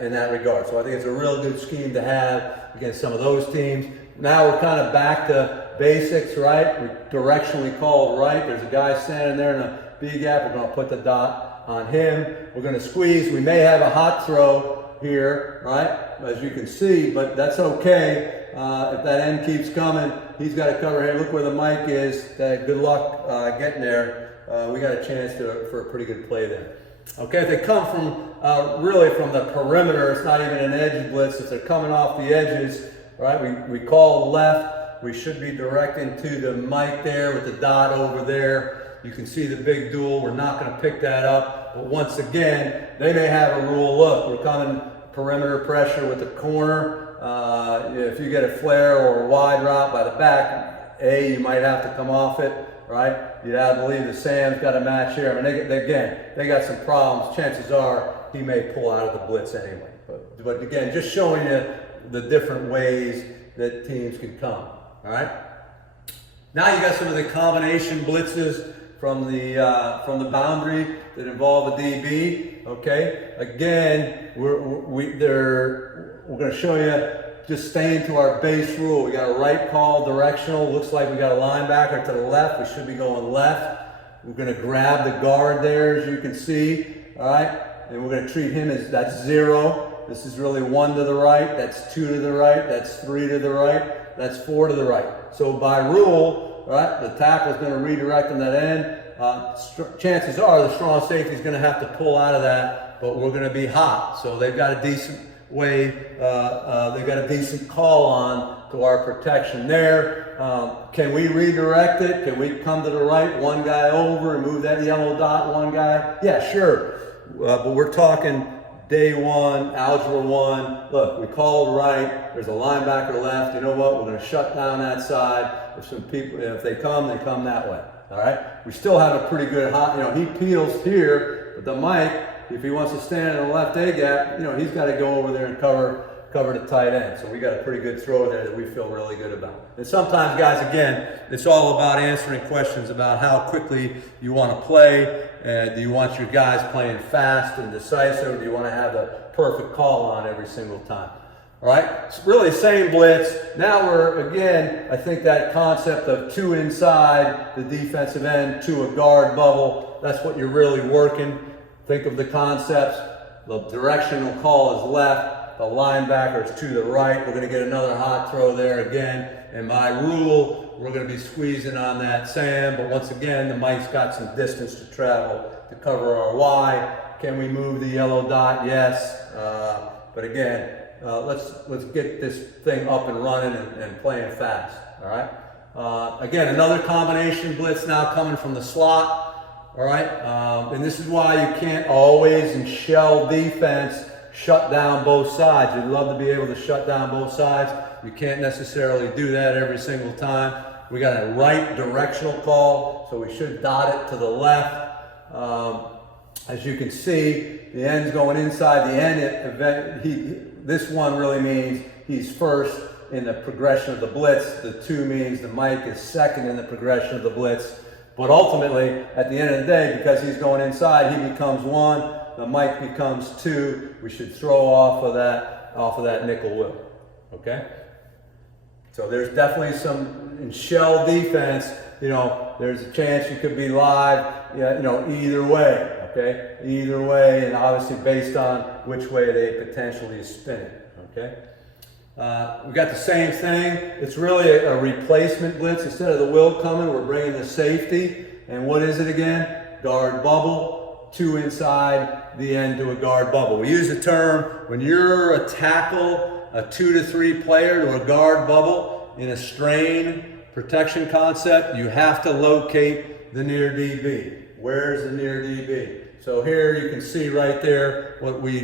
in that regard. So I think it's a real good scheme to have against some of those teams. Now we're kind of back to basics, right? We directionally called right. There's a guy standing there in a B gap. We're going to put the dot on him. We're going to squeeze. We may have a hot throw here, right? As you can see, but that's okay. If that end keeps coming, he's got to cover here. Look where the mic is. Good luck getting there. We got a chance for a pretty good play there. Okay, if they come from really from the perimeter, it's not even an edge blitz. If they're coming off the edges, right? We call left. We should be directing to the mic there with the dot over there. You can see the big duel. We're not going to pick that up. But once again, they may have a rule. Look, we're coming perimeter pressure with the corner. If you get a flare or a wide route by the back, you might have to come off it, right? You'd have to believe that Sam's got a match here. I mean, they got some problems. Chances are he may pull out of the blitz anyway. But again, just showing you the different ways that teams can come. All right. Now you got some of the combination blitzes from the boundary that involve a DB. Okay. Again, we're going to show you just staying to our base rule. We got a right call directional. Looks like we got a linebacker to the left. We should be going left. We're going to grab the guard there, as you can see. All right. And we're going to treat him as that's 0. This is really 1 to the right, that's 2 to the right, that's 3 to the right, that's 4 to the right. So by rule, right, the tackle is going to redirect on that end. Chances are the strong safety is going to have to pull out of that, but we're going to be hot. So they've got a decent way, they've got a decent call on to our protection there. Can we redirect it? Can we come to the right, one guy over and move that yellow dot, one guy? Yeah, sure. But we're talking day 1, algebra 1. Look, we called right. There's a linebacker left. You know what? We're going to shut down that side. If some people, if they come that way. All right. We still have a pretty good hot. He peels here, but the Mike, if he wants to stand in the left A gap, he's got to go over there and cover the tight end. So we got a pretty good throw there that we feel really good about. And sometimes, guys, again, it's all about answering questions about how quickly you want to play. Do you want your guys playing fast and decisive, or do you want to have the perfect call on every single time? All right, it's really same blitz. Now we're, again, I think that concept of 2 inside the defensive end, 2 a guard bubble, that's what you're really working. Think of the concepts. The directional call is left. The linebacker is to the right. We're going to get another hot throw there again. And by rule, we're going to be squeezing on that Sam. But once again, the Mike's got some distance to travel to cover our Y. Can we move the yellow dot? Yes. But again, let's get this thing up and running and playing fast. All right. Again, another combination blitz now coming from the slot. All right. And this is why you can't always in shell defense shut down both sides. You'd love to be able to shut down both sides. You can't necessarily do that every single time. We got a right directional call, so we should dot it to the left. As you can see, the end's going inside the end. This one really means he's first in the progression of the blitz. The 2 means the Mike is second in the progression of the blitz. But ultimately, at the end of the day, because he's going inside, he becomes 1. The Mike becomes 2. We should throw off of that nickel will. Okay? So there's definitely some in shell defense. There's a chance you could be live. Either way. Okay? Either way, and obviously based on which way they potentially spin it. Okay? We got the same thing. It's really a replacement blitz. Instead of the will coming, we're bringing the safety. And what is it again? Guard bubble. 2 inside the end to a guard bubble. We use the term when you're a tackle, a 2 to 3 player to a guard bubble in a strain protection concept, you have to locate the near DB. Where's the near DB? So here you can see right there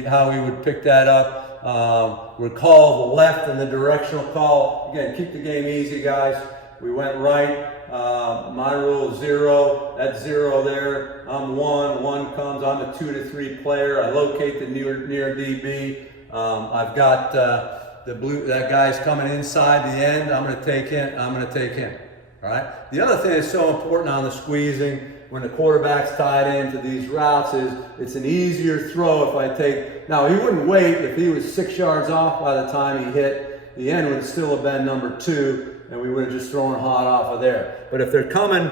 how we would pick that up. We call the left and the directional call. Again, keep the game easy, guys. We went right. My rule is 0. That's 0 there. I'm 1. 1 comes. I'm a 2 to 3 player. I locate the near DB. I've got the blue. That guy's coming inside the end. I'm going to take him. All right. The other thing that's so important on the squeezing when the quarterback's tied into these routes is it's an easier throw if I take. Now he wouldn't wait if he was 6 yards off by the time he hit. The end would still have been number 2. And we would have just thrown hot off of there. But if they're coming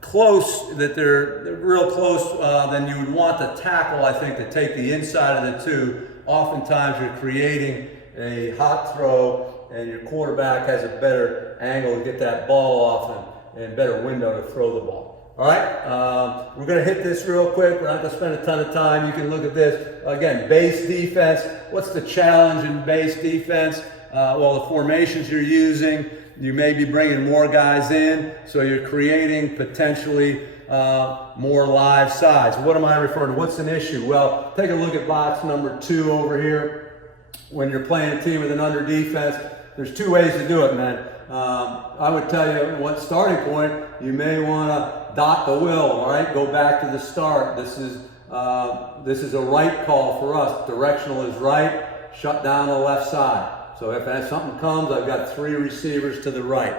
close, that they're real close, then you would want the tackle, I think, to take the inside of the 2. Oftentimes you're creating a hot throw and your quarterback has a better angle to get that ball off and better window to throw the ball. All right, we're going to hit this real quick. We're not going to spend a ton of time. You can look at this. Again, base defense. What's the challenge in base defense? Well, the formations you're using, you may be bringing more guys in, so you're creating potentially more live sides. What am I referring to? What's an issue? Well, take a look at box number 2 over here. When you're playing a team with an under defense, there's 2 ways to do it, man. I would tell you what starting point, you may want to dot the will, all right? Go back to the start. This is a right call for us. Directional is right, shut down the left side. So if something comes, I've got 3 receivers to the right.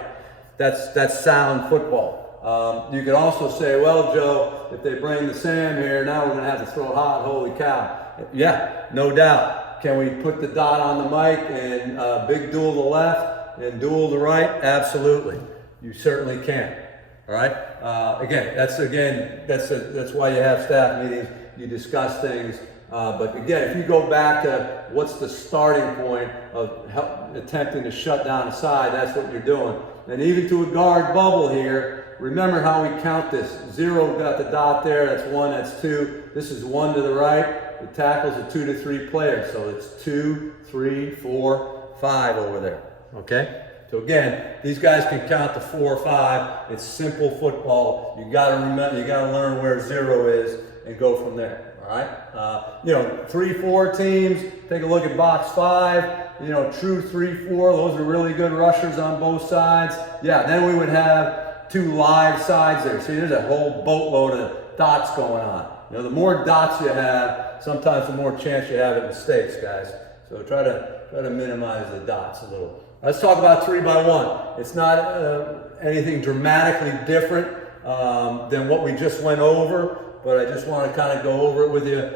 That's sound football. You could also say, well, Joe, if they bring the Sam here, now we're going to have to throw hot. Holy cow. Yeah, no doubt. Can we put the dot on the mic and big duel the left and duel the right? Absolutely. You certainly can. All right. That's why you have staff meetings. You discuss things But again, if you go back to what's the starting point of attempting to shut down a side, that's what you're doing. And even to a guard bubble here, remember how we count this. 0 got the dot there, that's 1, that's 2. This is 1 to the right. The tackle's a 2 to 3 player, so it's 2, 3, 4, 5 over there, okay? So again, these guys can count to 4 or 5. It's simple football. You gotta remember, you gotta learn where 0 is and go from there. All right, 3-4 teams. Take a look at box 5. True 3-4. Those are really good rushers on both sides. Yeah, then we would have 2 live sides there. See, there's a whole boatload of dots going on. The more dots you have, sometimes the more chance you have at mistakes, guys. So try to minimize the dots a little. Let's talk about 3x1. It's not anything dramatically different than what we just went over. But I just want to kind of go over it with you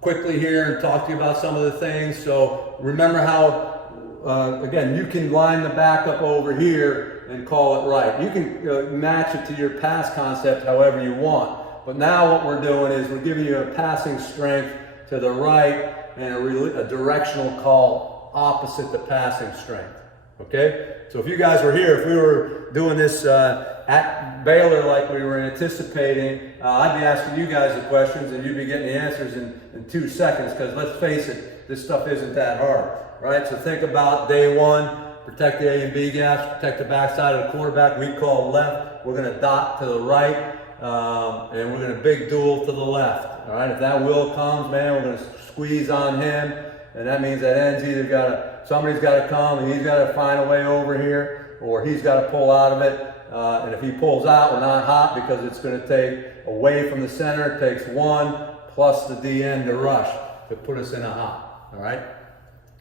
quickly here and talk to you about some of the things. So remember how, again, you can line the back up over here and call it right. You can match it to your pass concept however you want. But now what we're doing is we're giving you a passing strength to the right and a directional call opposite the passing strength. Okay? So if you guys were here, if we were doing this at Baylor like we were anticipating, I'd be asking you guys the questions and you'd be getting the answers in 2 seconds, because let's face it, this stuff isn't that hard, right? So think about day 1, protect the A and B gaps, protect the backside of the quarterback. We call left, we're gonna dot to the right, and we're gonna big duel to the left, all right? If that will comes, man, we're gonna squeeze on him, and that means that end's either somebody's got to come and he's got to find a way over here, or he's got to pull out of it. And if he pulls out, we're not hot, because it's going to take away from the center. It takes 1 plus the DN to rush to put us in a hot. All right.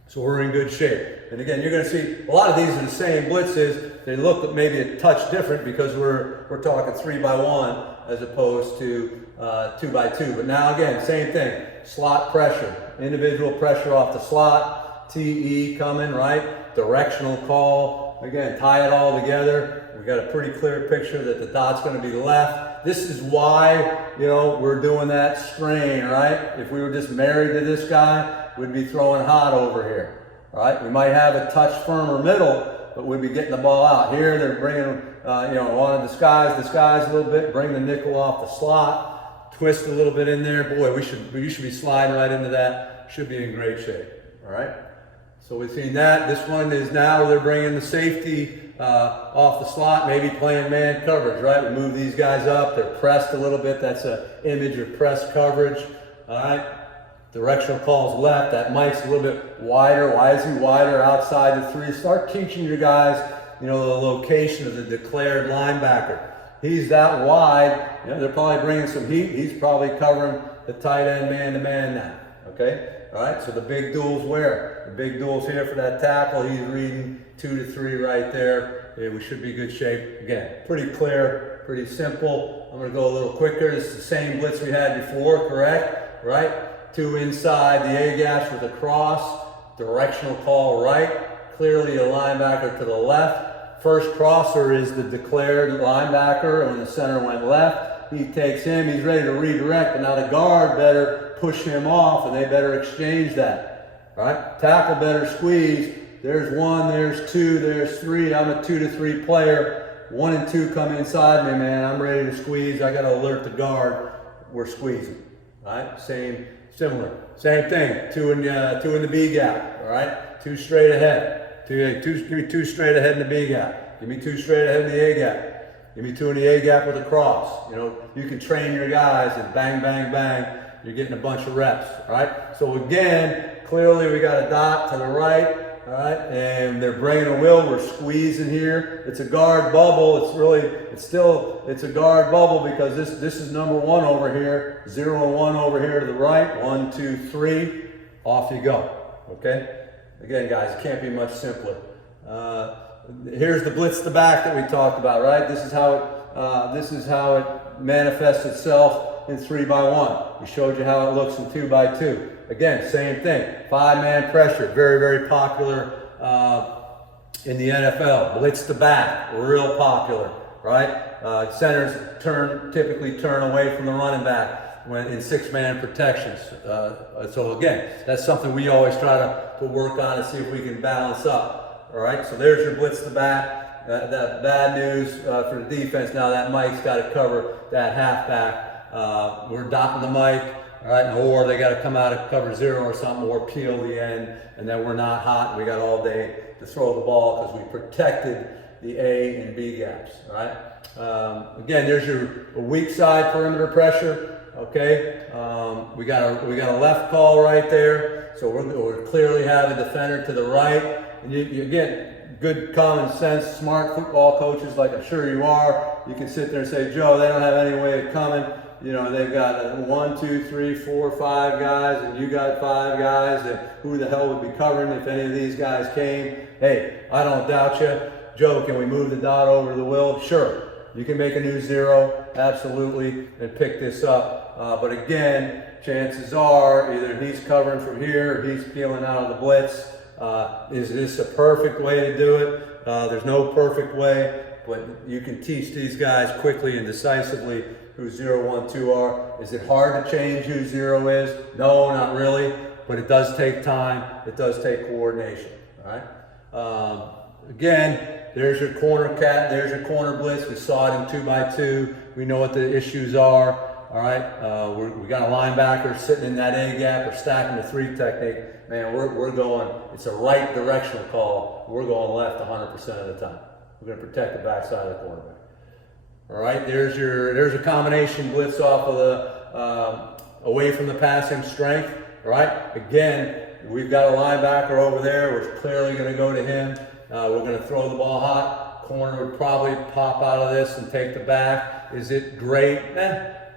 So we're in good shape. And again, you're going to see a lot of these are the same blitzes. They look maybe a touch different because we're talking 3x1 as opposed to 2x2. But now again, same thing. Slot pressure, individual pressure off the slot. TE coming, right? Directional call. Again, tie it all together. We got a pretty clear picture that the dot's going to be left. This is why, we're doing that strain, right? If we were just married to this guy, we'd be throwing hot over here, right? We might have a touch firmer middle, but we'd be getting the ball out. Here, they're bringing, want to disguise a little bit, bring the nickel off the slot, twist a little bit in there. Boy, you should be sliding right into that. Should be in great shape, all right? So we've seen that. This one is now they're bringing the safety off the slot, maybe playing man coverage, right? We move these guys up. They're pressed a little bit. That's an image of press coverage, all right? Directional calls left. That Mike's a little bit wider. Why is he wider outside the 3? Start teaching your guys, the location of the declared linebacker. He's that wide. They're probably bringing some heat. He's probably covering the tight end man-to-man now, okay? All right, so the big duel's where? The big duel's here for that tackle. He's reading 2 to 3 right there. Yeah, we should be in good shape. Again, pretty clear, pretty simple. I'm going to go a little quicker. This is the same blitz we had before, correct? Right? 2 inside the A-gaps with a cross. Directional call right. Clearly a linebacker to the left. First crosser is the declared linebacker, and when the center went left, he takes him. He's ready to redirect, but now the guard better push him off, and they better exchange that, right? Tackle better squeeze. There's 1, there's 2, there's 3. I'm a 2 to 3 player. 1 and 2 come inside me, man. I'm ready to squeeze. I got to alert the guard. We're squeezing, right? Similar. Same thing. 2 in the B gap, all right? 2 straight ahead. Give me 2 straight ahead in the B gap. Give me 2 straight ahead in the A gap. Give me 2 in the A gap with a cross. You can train your guys and bang, bang, bang. You're getting a bunch of reps, all right? So again, clearly we got a dot to the right, all right? And they're bringing a wheel. We're squeezing here. It's a guard bubble. It's a guard bubble because this is number 1 over here, 0 and 1 over here to the right. 1, 2, 3, off you go, okay? Again, guys, it can't be much simpler. Here's the blitz to back that we talked about, right? This is how it manifests itself in 3x1. We showed you how it looks in 2x2. Again, same thing. 5-man pressure, very, very popular in the NFL. Blitz to back, real popular, right? Centers typically turn away from the running back. when in six-man protections. So again, that's something we always try to work on and see if we can balance up. All right, so there's your blitz to back. That bad news for the defense. Now that Mike's got to cover that halfback. We're dotting the Mike, all right, or they got to come out of cover zero or something, or peel the end, and then we're not hot. We got all day to throw the ball because we protected the A and B gaps. All right. Again, there's your weak side perimeter pressure. Okay, we got a left call right there, so we're clearly have a defender to the right, and you get good common sense, smart football coaches like I'm sure you are. You can sit there and say, Joe, they don't have any way of coming. You know, they've got 1, 2, 3, 4, 5 guys, and you got 5 guys, and who the hell would be covering if any of these guys came? Hey, I don't doubt you. Joe, can we move the dot over to the will? Sure. You can make a new zero, absolutely, and pick this up. But again, chances are either he's covering from here or he's peeling out of the blitz. Is this a perfect way to do it? There's no perfect way, but you can teach these guys quickly and decisively who 0, 1, 2 are. Is it hard to change who 0 is? No, not really, but it does take time. It does take coordination, all right? Again, there's your corner cat, there's your corner blitz. We saw it in 2x2. We know what the issues are. All right, we got a linebacker sitting in that A gap or stacking the 3 technique. Man, we're going, it's a right directional call. We're going left 100% of the time. We're going to protect the backside of the quarterback. All right, there's a combination blitz off of the, away from the passing strength. All right, again, we've got a linebacker over there. We're clearly going to go to him. We're going to throw the ball hot. Corner would probably pop out of this and take the back. Is it great?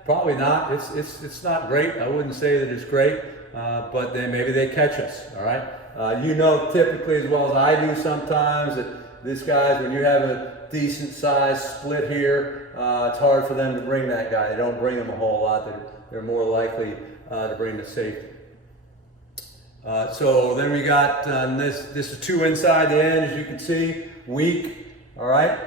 Probably not. It's not great. I wouldn't say that it's great, but then maybe they catch us. All right. You know, typically as well as I do sometimes that these guys, when you have a decent size split here, it's hard for them to bring that guy. They don't bring him a whole lot. They're more likely to bring the safety. So then we got this is 2 inside the end, as you can see, weak. All right,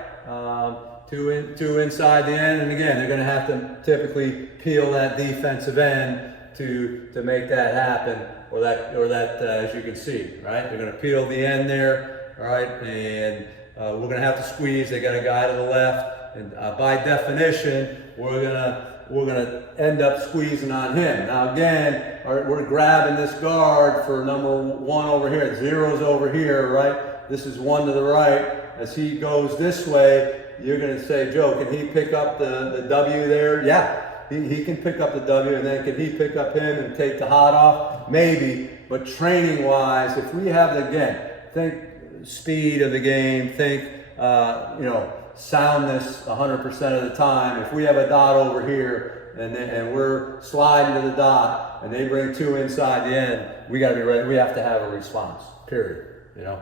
2 inside the end, and again, they're going to have to typically peel that defensive end to make that happen, or that as you can see, right? They're going to peel the end there, all right, and we're going to have to squeeze. They got a guy to the left, and by definition, we're gonna end up squeezing on him. Now again, we're grabbing this guard for number 1 over here. 0's over here, right? This is 1 to the right. As he goes this way, you're gonna say, Joe, can he pick up the W there? Yeah, he can pick up the W, and then can he pick up him and take the hot off? Maybe, but training wise, if we have, again, think speed of the game, think, you know, soundness 100% of the time. If we have a dot over here and we're sliding to the dot and they bring 2 inside the end, we got to be ready. We have to have a response, period. You know,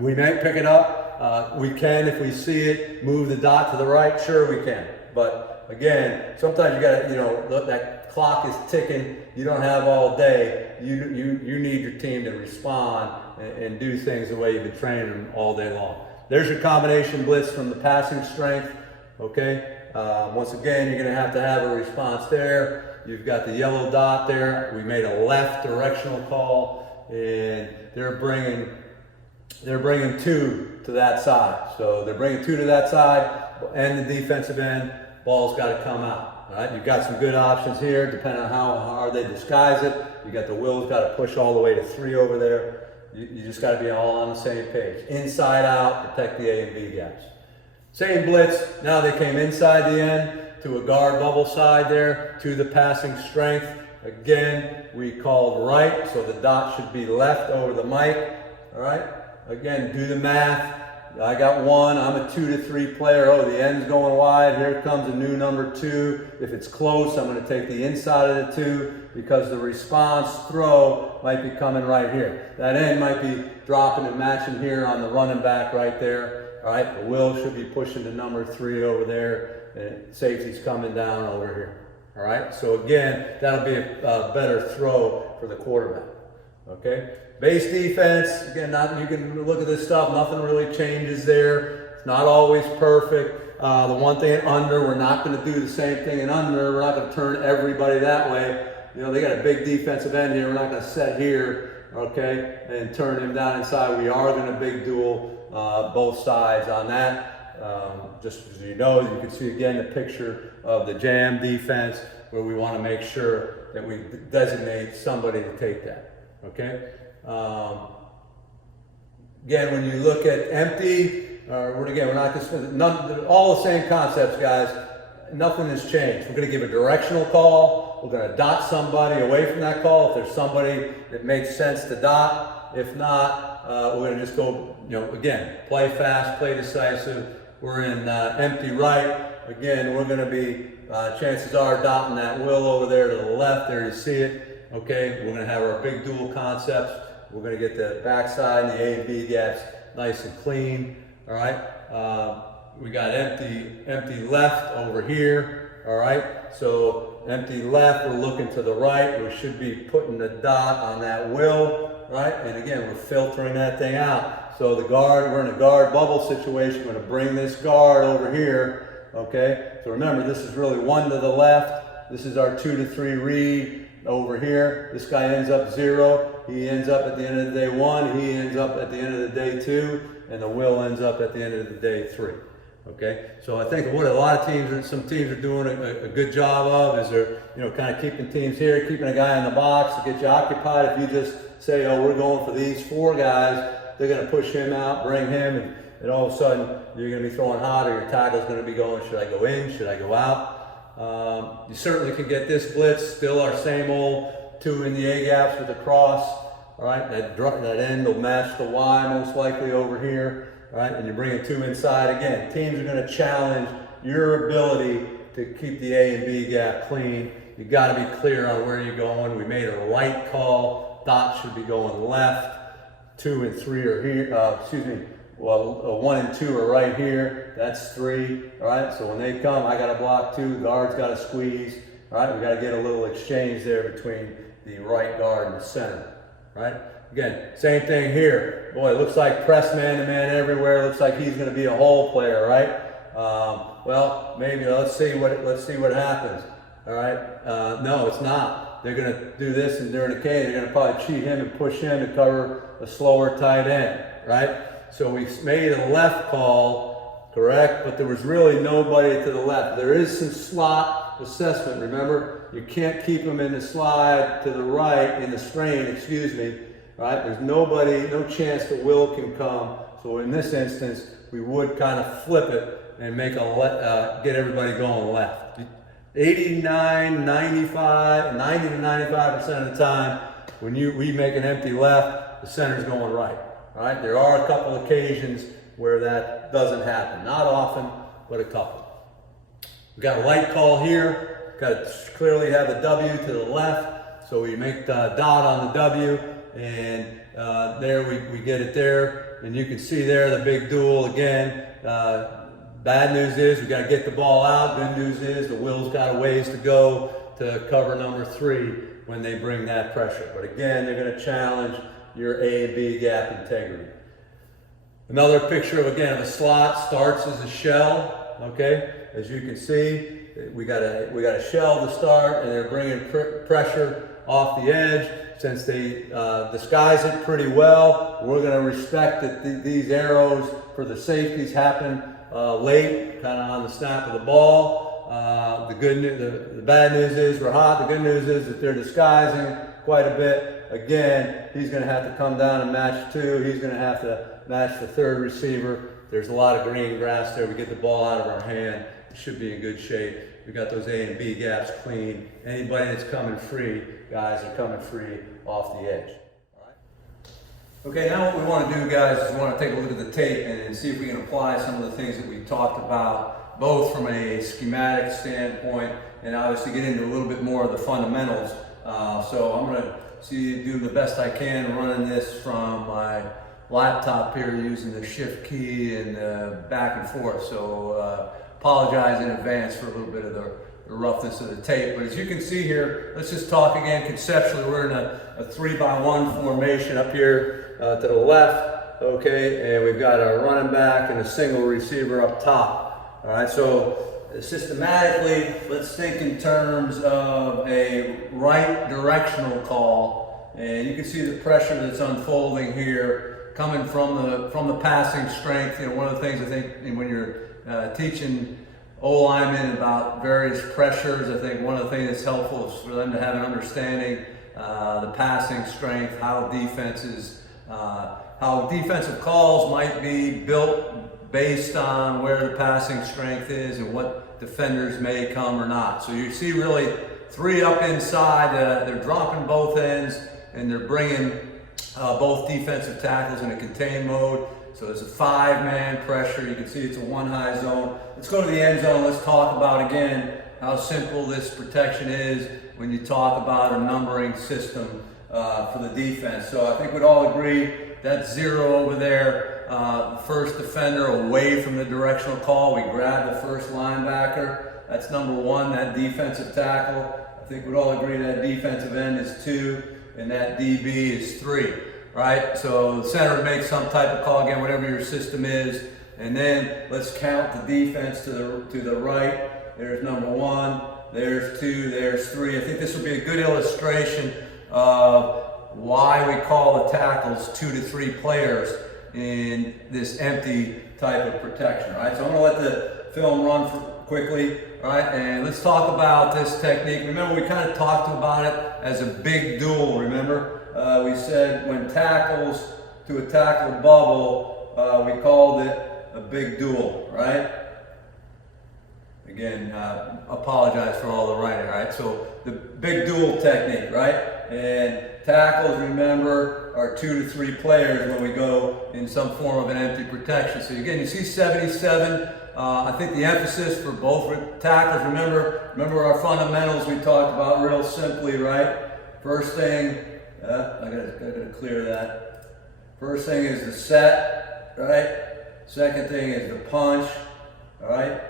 we may pick it up. We can, if we see it, move the dot to the right. Sure, we can. But again, sometimes you got to, you know, that clock is ticking. You don't have all day. You need your team to respond and do things the way you've been training them all day long. There's your combination blitz from the passing strength, okay? Once again, you're gonna have to have a response there. You've got the yellow dot there. We made a left directional call, and they're bringing 2 to that side. So they're bringing 2 to that side, and the defensive end, ball's gotta come out, all right? You've got some good options here, depending on how hard they disguise it. You got the Will's gotta push all the way to 3 over there. You just got to be all on the same page. Inside out, protect the A and B gaps. Same blitz. Now they came inside the end to a guard bubble side there to the passing strength. Again, we called right, so the dot should be left over the mic. All right. Again, do the math. I got 1. I'm a 2 to 3 player. Oh, the end's going wide. Here comes a new number 2. If it's close, I'm going to take the inside of the 2 because the response throw might be coming right here. That end might be dropping and matching here on the running back right there. All right, the Will should be pushing to number 3 over there, and safety's coming down over here. All right, so again, that'll be a better throw for the quarterback. Okay, base defense, again, you can look at this stuff, nothing really changes there. It's not always perfect. The one thing in under, we're not going to do the same thing in under. We're not going to turn everybody that way. You know, they got a big defensive end here. We're not going to set here, okay, and turn him down inside. We are going to big duel both sides on that. Just as you know, you can see again the picture of the jam defense where we want to make sure that we designate somebody to take that, okay? Again, when you look at empty, we're not going to spend all the same concepts, guys. Nothing has changed. We're going to give a directional call. We're going to dot somebody away from that call if there's somebody that makes sense to dot. If not, we're going to just go, you know, again, play fast, play decisive. We're in empty right. Again, we're going to be, chances are, dotting that will over there to the left. There you see it. Okay, we're going to have our big dual concepts. We're going to get the backside and the A and B gaps nice and clean. All right. We got empty left over here. All right. So empty left, we're looking to the right. We should be putting the dot on that will. Right. And again, we're filtering that thing out. So the guard, we're in a guard bubble situation. We're going to bring this guard over here. Okay. So remember, this is really 1 to the left. This is our 2 to 3 read over here. This guy ends up 0. He ends up at the end of the day 1. He ends up at the end of the day 2. And the will ends up at the end of the day 3. Okay, so I think what a lot of teams, some teams are doing a good job of is they're, you know, kind of keeping teams here, keeping a guy in the box to get you occupied. If you just say, oh, we're going for these 4 guys, they're going to push him out, bring him, and all of a sudden you're going to be throwing hot, or your tackle's going to be going, should I go in, should I go out? You certainly can get this blitz, still our same old 2 in the A gaps with the cross. All right, that end will match the Y most likely over here. All right, and you bring a 2 inside. Again, teams are going to challenge your ability to keep the A and B gap clean. You got to be clear on where you're going. We made a right call. Dot should be going left. 2 and 3 are here. Well, 1 and 2 are right here. That's 3. All right, so when they come, I got to block 2. Guard's got to squeeze. All right, we got to get a little exchange there between the right guard and the center. Right? Again, same thing here. Boy, it looks like press man-to-man everywhere. It looks like he's going to be a hole player, right? Well, maybe let's see what happens. All right? No, it's not. They're going to do this, and during the K, they're going to probably cheat him and push him to cover a slower tight end, right? So we made a left call, correct? But there was really nobody to the left. There is some slot assessment. Remember, you can't keep him in the slide to the right, in the strain, excuse me, right? There's nobody, no chance that Will can come. So in this instance, we would kind of flip it and make get everybody going left. 89, 95, 90 to 95% of the time, when we make an empty left, the center's going right. Right? There are a couple occasions where that doesn't happen. Not often, but a couple. We got a light call here. Got to clearly have a W to the left. So we make the dot on the W, and there we get it there. And you can see there the big duel again. Bad news is we got to get the ball out. Good news is the Will's got a ways to go to cover number 3 when they bring that pressure. But again, they're going to challenge your A and B gap integrity. Another picture of, again, the slot starts as a shell. Okay, as you can see, we got a shell to start, and they're bringing pressure off the edge. Since they disguise it pretty well, we're going to respect that these arrows for the safeties happen late, kind of on the snap of the ball. The bad news is we're hot. The good news is that they're disguising quite a bit. Again, he's going to have to come down and match 2. He's going to have to match the 3rd receiver. There's a lot of green grass there. We get the ball out of our hand. It should be in good shape. We got those A and B gaps clean. Anybody that's coming free, guys, are coming free off the edge. All right. Okay, now what we want to do, guys, is we want to take a look at the tape and see if we can apply some of the things that we talked about, both from a schematic standpoint and obviously get into a little bit more of the fundamentals. So I'm going to do the best I can running this from my laptop here using the shift key and back and forth. So apologize in advance for a little bit of the roughness of the tape. But as you can see here, let's just talk again conceptually. We're in a 3-by-1 formation up here to the left. Okay, and we've got our running back and a single receiver up top. All right, so systematically, let's think in terms of a right directional call, and you can see the pressure that's unfolding here coming from the passing strength. You know, one of the things I think when you're teaching O-linemen about various pressures, I think one of the things that's helpful is for them to have an understanding the passing strength, how defensive calls might be built based on where the passing strength is and what defenders may come or not. So you see really three up inside, they're dropping both ends and they're bringing both defensive tackles in a contained mode. So there's a 5-man pressure. You can see it's a 1 high zone. Let's go to the end zone. Let's talk about again how simple this protection is when you talk about a numbering system for the defense. So I think we'd all agree that's 0 over there. First defender away from the directional call. We grab the first linebacker. That's number 1, that defensive tackle. I think we'd all agree that defensive end is 2 and that DB is 3. Right? So the center would make some type of call, again, whatever your system is. And then let's count the defense to the right. There's number 1, there's 2, there's 3. I think this would be a good illustration of why we call the tackles 2 to 3 players in this empty type of protection. All right? So I'm going to let the film run quickly. All right? And let's talk about this technique. Remember, we kind of talked about it as a big duel, remember? We said when tackles to a tackle bubble, we called it a big duel, right? Again, apologize for all the writing, right? So the big duel technique, right? And tackles, remember, are 2 to 3 players when we go in some form of an empty protection. So again, you see 77. I think the emphasis for both tackles, remember our fundamentals we talked about real simply, right? First thing, I gotta clear that. First thing is the set, right? Second thing is the punch, all right?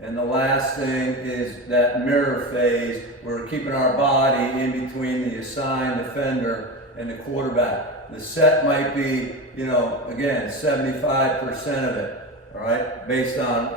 And the last thing is that mirror phase where we're keeping our body in between the assigned defender and the quarterback. The set might be, again, 75% of it, all right? Based on,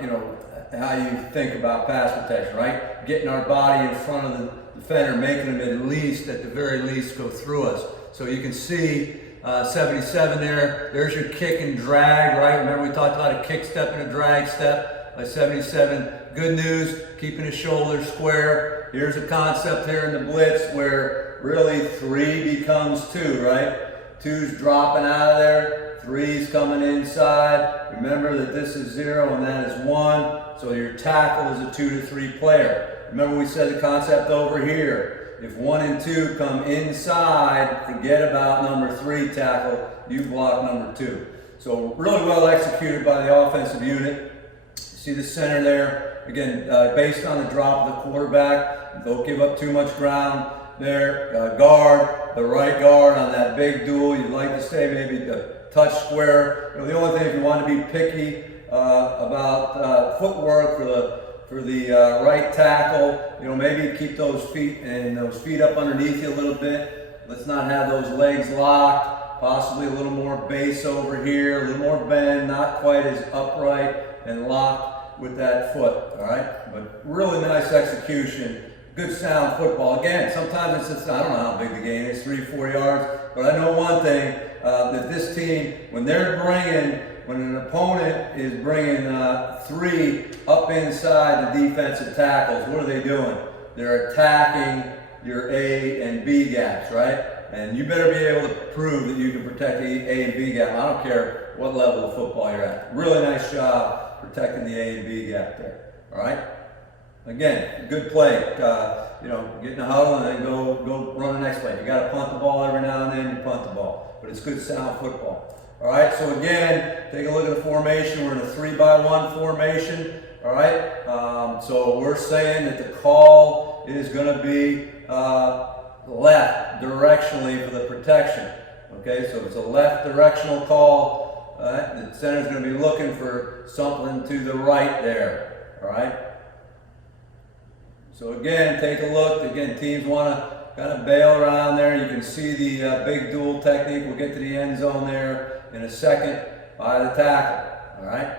how you think about pass protection, right? Getting our body in front of the defender, making them at the very least, go through us. So you can see 77 there. There's your kick and drag, right? Remember we talked about a kick step and a drag step by 77. Good news, keeping his shoulders square. Here's a concept here in the blitz where really 3 becomes 2, right? 2's dropping out of there, 3's coming inside. Remember that this is 0 and that is 1. So your tackle is a 2 to 3 player. Remember we said the concept over here. If 1 and 2 come inside, forget about number 3 tackle. You block number 2. So really well executed by the offensive unit. See the center there. Again, based on the drop of the quarterback, don't give up too much ground there. Guard, the right guard on that big duel. You'd like to stay maybe a touch square. The only thing, if you want to be picky about footwork for the right tackle, maybe keep those feet up underneath you a little bit. Let's not have those legs locked. Possibly a little more base over here, a little more bend, not quite as upright and locked with that foot, all right? But really nice execution, good sound football. Again, sometimes it's just, I don't know how big the game is, 3-4 yards, but I know one thing, that this team, when an opponent is bringing 3 up inside the defensive tackles, what are they doing? They're attacking your A and B gaps, right? And you better be able to prove that you can protect the A and B gap. I don't care what level of football you're at. Really nice job protecting the A and B gap there, all right? Again, good play. Get in the huddle and then go run the next play. You got to punt the ball every now and then, you punt the ball. But it's good sound football. All right, so again, take a look at the formation. We're in a 3-by-1 formation, all right? So we're saying that the call is going to be left directionally for the protection, okay? So it's a left directional call. All right? The center's going to be looking for something to the right there, all right? So again, take a look. Again, teams want to kind of bail around there. You can see the big duel technique. We'll get to the end zone there in a second by the tackle, all right?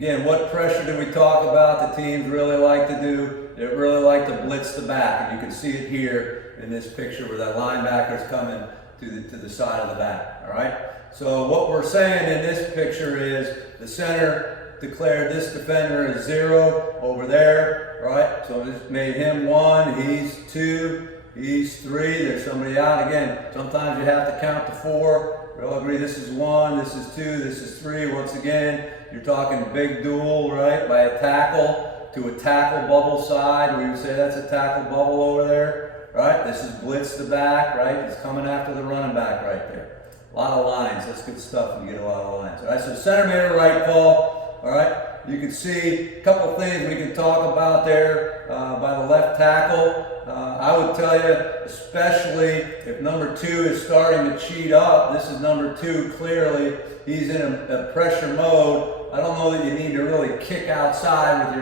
Again, what pressure do we talk about? The teams really like to do. They really like to blitz the back, and you can see it here in this picture where that linebacker is coming to the side of the back. All right. So what we're saying in this picture is the center declared this defender is 0 over there. Right. So this made him 1. He's 2. He's 3. There's somebody out again. Sometimes you have to count to 4. We all agree this is 1, this is 2, this is 3. Once again, you're talking big duel, right? By a tackle to a tackle bubble side, where you say that's a tackle bubble over there, right? This is blitz the back, right? It's coming after the running back right there. A lot of lines. That's good stuff when you get a lot of lines. All right, so center made a right call. All right, you can see a couple things we can talk about there by the left tackle. I would tell you, especially if number 2 is starting to cheat up, this is number 2 clearly, he's in a pressure mode. I don't know that you need to really kick outside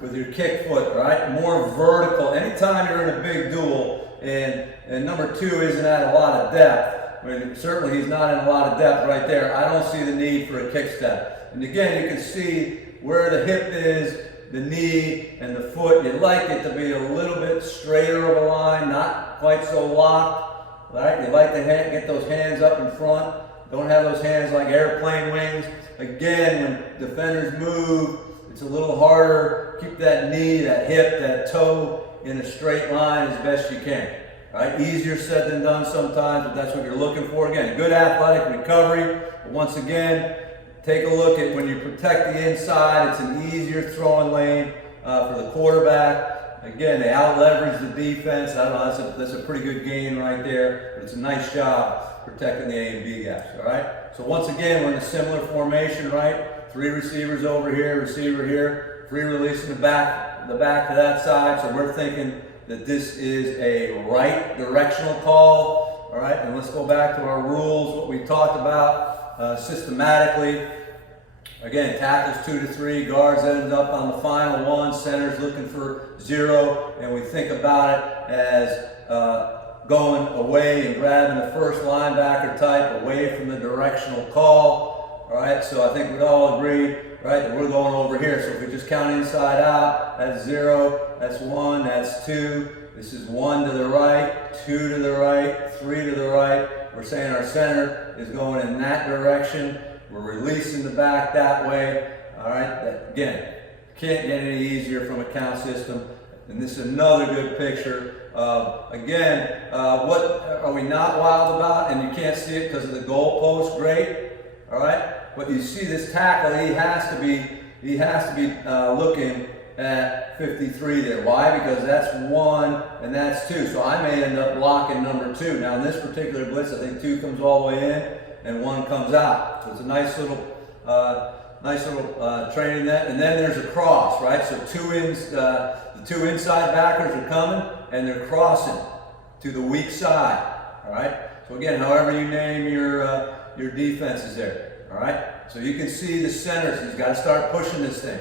with your kick foot, right? More vertical. Anytime you're in a big duel and number 2 isn't at a lot of depth, I mean, certainly he's not in a lot of depth right there, I don't see the need for a kick step. And again, you can see where the hip is, the knee and the foot. You'd like it to be a little bit straighter of a line, not quite so locked, right? You like to get those hands up in front. Don't have those hands like airplane wings. Again, when defenders move, it's a little harder. Keep that knee, that hip, that toe in a straight line as best you can. Right? Easier said than done sometimes, but that's what you're looking for. Again, good athletic recovery. But once again, take a look at when you protect the inside, it's an easier throwing lane for the quarterback. Again, they out-leverage the defense. I don't know, that's a pretty good gain right there, but it's a nice job protecting the A and B gaps, all right? So once again, we're in a similar formation, right? 3 receivers over here, receiver here, 3 releasing the back to that side. So we're thinking that this is a right directional call, all right? And let's go back to our rules, what we talked about systematically. Again, tackles 2 to 3, guards end up on the final 1, centers looking for 0, and we think about it as going away and grabbing the first linebacker type away from the directional call. All right, so I think we'd all agree, right, that we're going over here. So if we just count inside out, that's 0, that's 1, that's 2. This is 1 to the right, 2 to the right, 3 to the right. We're saying our center is going in that direction. We're releasing the back that way. All right, again, can't get any easier from a count system. And this is another good picture. Again, what are we not wild about? And you can't see it because of the goalpost. Great, all right. But you see this tackle. He has to be looking at 53 there. Why? Because that's 1 and that's 2. So I may end up blocking number 2. Now in this particular blitz, I think 2 comes all the way in and 1 comes out. So it's a nice little training net. And then there's a cross, right? So the 2 inside backers are coming and they're crossing to the weak side. All right. So again, however you name your defenses there. All right. So you can see the centers. He's got to start pushing this thing.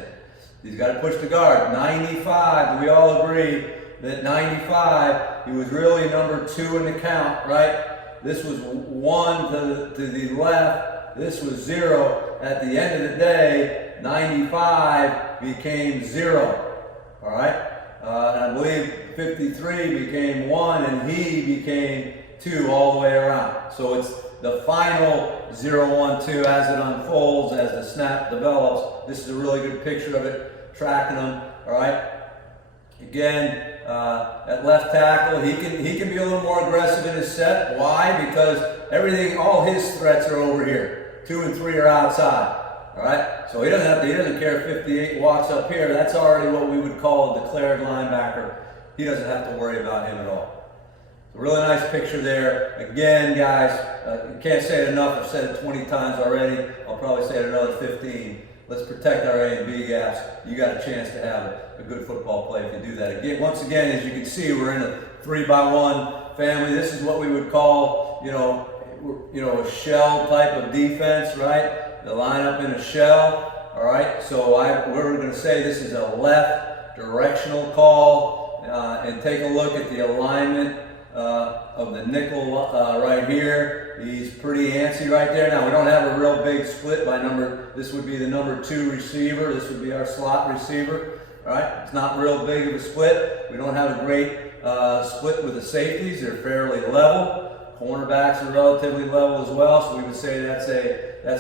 He's got to push the guard. 95. Do we all agree that 95? He was really number 2 in the count, right? This was 1 to the left. This was 0. At the end of the day, 95 became 0. All right. And I believe 53 became 1 and he became 2 all the way around. So it's the final 0, 1, 2 as it unfolds, as the snap develops. This is a really good picture of it, tracking them. All right. Again, at left tackle, he can be a little more aggressive in his set. Why? Because all his threats are over here. 2 and 3 are outside. All right, so he doesn't care if 58 walks up here. That's already what we would call a declared linebacker. He doesn't have to worry about him at all. A really nice picture there. Again, guys, you can't say it enough. I've said it 20 times already. I'll probably say it another 15. Let's protect our A and B gaps. You got a chance to have a good football play if you do that. Again, once again, as you can see, we're in a 3-by-1 family. This is what we would call, a shell type of defense, right? The line up in a shell, all right? So we're going to say this is a left directional call, and take a look at the alignment of the nickel right here. He's pretty antsy right there. Now we don't have a real big split by number. This would be the number 2 receiver. This would be our slot receiver. All right, it's not real big of a split. We don't have a great split with the safeties. They're fairly level. Cornerbacks are relatively level as well, so we would say that's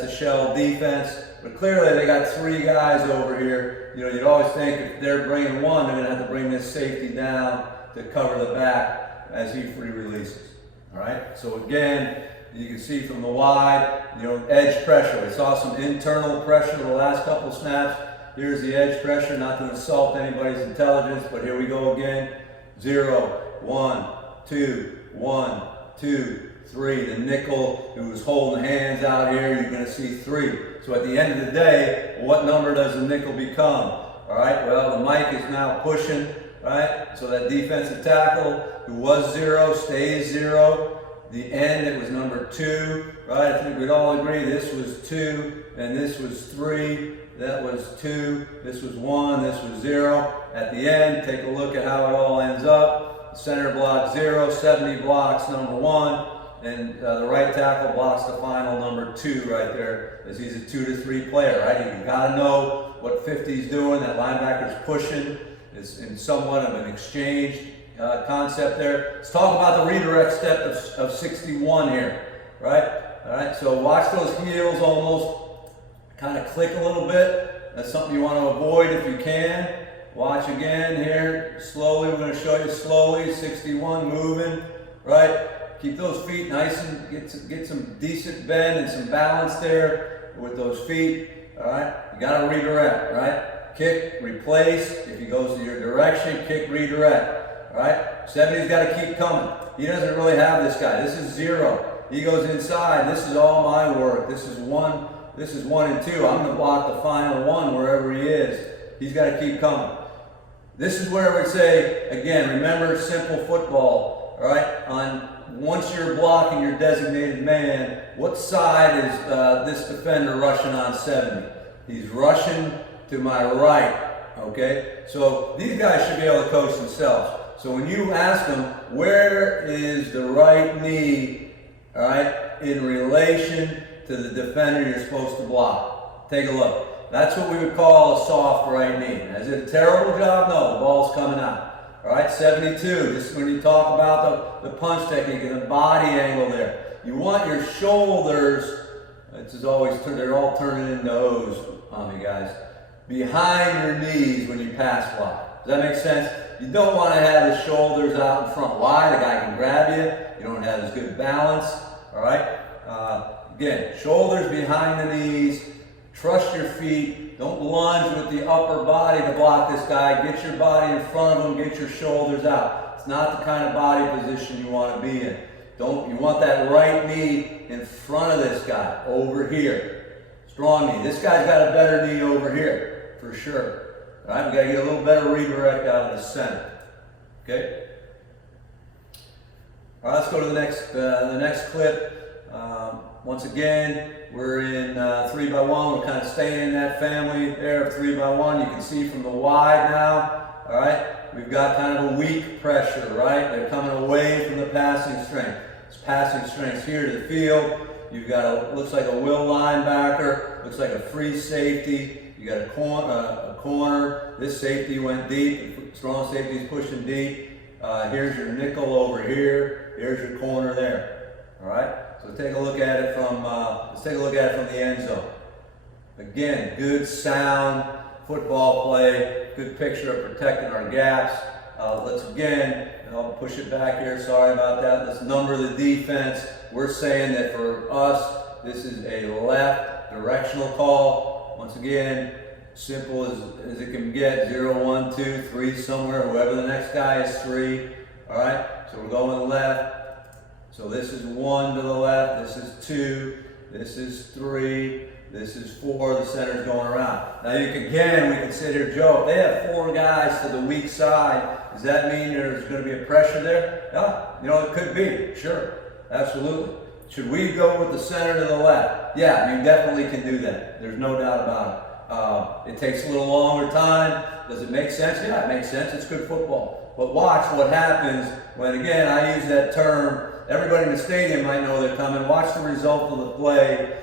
a shell defense. But clearly they got 3 guys over here. You know, you'd always think if they're bringing one, they're going to have to bring this safety down to cover the back as he free releases. All right, so again, you can see from the wide, you know, edge pressure. We saw some internal pressure the last couple of snaps. Here's the edge pressure, not to insult anybody's intelligence, but here we go again. 0, 1, 2, 1, 2, 3. The nickel who was holding hands out here, you're going to see 3. So at the end of the day, what number does the nickel become? All right, well, the Mike is now pushing, right? So that defensive tackle who was 0 stays 0. The end, it was number 2, right? I think we'd all agree this was 2 and this was 3. That was 2, this was 1, this was 0. At the end, take a look at how it all ends up. Center block 0, 70 blocks number 1, and the right tackle blocks the final number 2 right there, as he's a 2 to 3 player, right? You gotta know what 50's doing, that linebacker's pushing. It's in somewhat of an exchange concept there. Let's talk about the redirect step of 61 here, right? All right, so watch those heels almost kind of click a little bit. That's something you want to avoid if you can. Watch again here, slowly. We're going to show you slowly. 61 moving, right? Keep those feet nice and get some decent bend and some balance there with those feet. All right, you got to redirect, right? Kick, replace. If he goes to your direction, kick, redirect. All right, 70's got to keep coming. He doesn't really have this guy. This is 0. He goes inside. This is all my work. This is 1. This is 1 and 2. I'm going to block the final 1 wherever he is. He's got to keep coming. This is where we say, again, remember simple football, all right? Once you're blocking your designated man, what side is this defender rushing on 70? He's rushing to my right, okay? So these guys should be able to coach themselves. So when you ask them, where is the right knee, all right, in relation to the defender you're supposed to block? Take a look. That's what we would call a soft right knee. Is it a terrible job? No, the ball's coming out. All right, 72. This is when you talk about the punch technique and the body angle there. You want your shoulders, this is always, they're all turning into O's on me, guys, behind your knees when you pass block. Does that make sense? You don't want to have the shoulders out in front. Why? The guy can grab you. You don't have as good balance. All right? Again, shoulders behind the knees. Trust your feet. Don't lunge with the upper body to block this guy. Get your body in front of him. Get your shoulders out. It's not the kind of body position you want to be in. You want that right knee in front of this guy, over here. Strong knee. This guy's got a better knee over here, for sure. All right, we got to get a little better redirect out of the center. Okay? All right, let's go to the next clip. Once again, we're in 3x1. We're kind of staying in that family there of 3x1. You can see from the wide now, all right, we've got kind of a weak pressure, right? They're coming away from the passing strength. It's passing strength here to the field. You've got looks like a will linebacker, looks like a free safety. You got a corner. This safety went deep. Strong safety's pushing deep. Here's your nickel over here. Here's your corner there. All right. So take a look at it from. Let's take a look at it from the end zone. Again, good sound football play. Good picture of protecting our gaps. Let's again. I'll push it back here. Sorry about that. Let's number the defense. We're saying that for us, this is a left directional call. Once again, simple as it can get. 0, 1, 2, 3, somewhere. Whoever the next guy is 3. All right. So we're going left. So this is 1 to the left. This is 2. This is 3. This is 4. The center's going around. Now we can sit here, Joe. If they have 4 guys to the weak side, does that mean there's going to be a pressure there? Yeah, it could be. Sure, absolutely. Should we go with the center to the left? Yeah, you definitely can do that. There's no doubt about it. It takes a little longer time. Does it make sense? Yeah, it makes sense. It's good football. But watch what happens when, again, I use that term. Everybody in the stadium might know they're coming. Watch the result of the play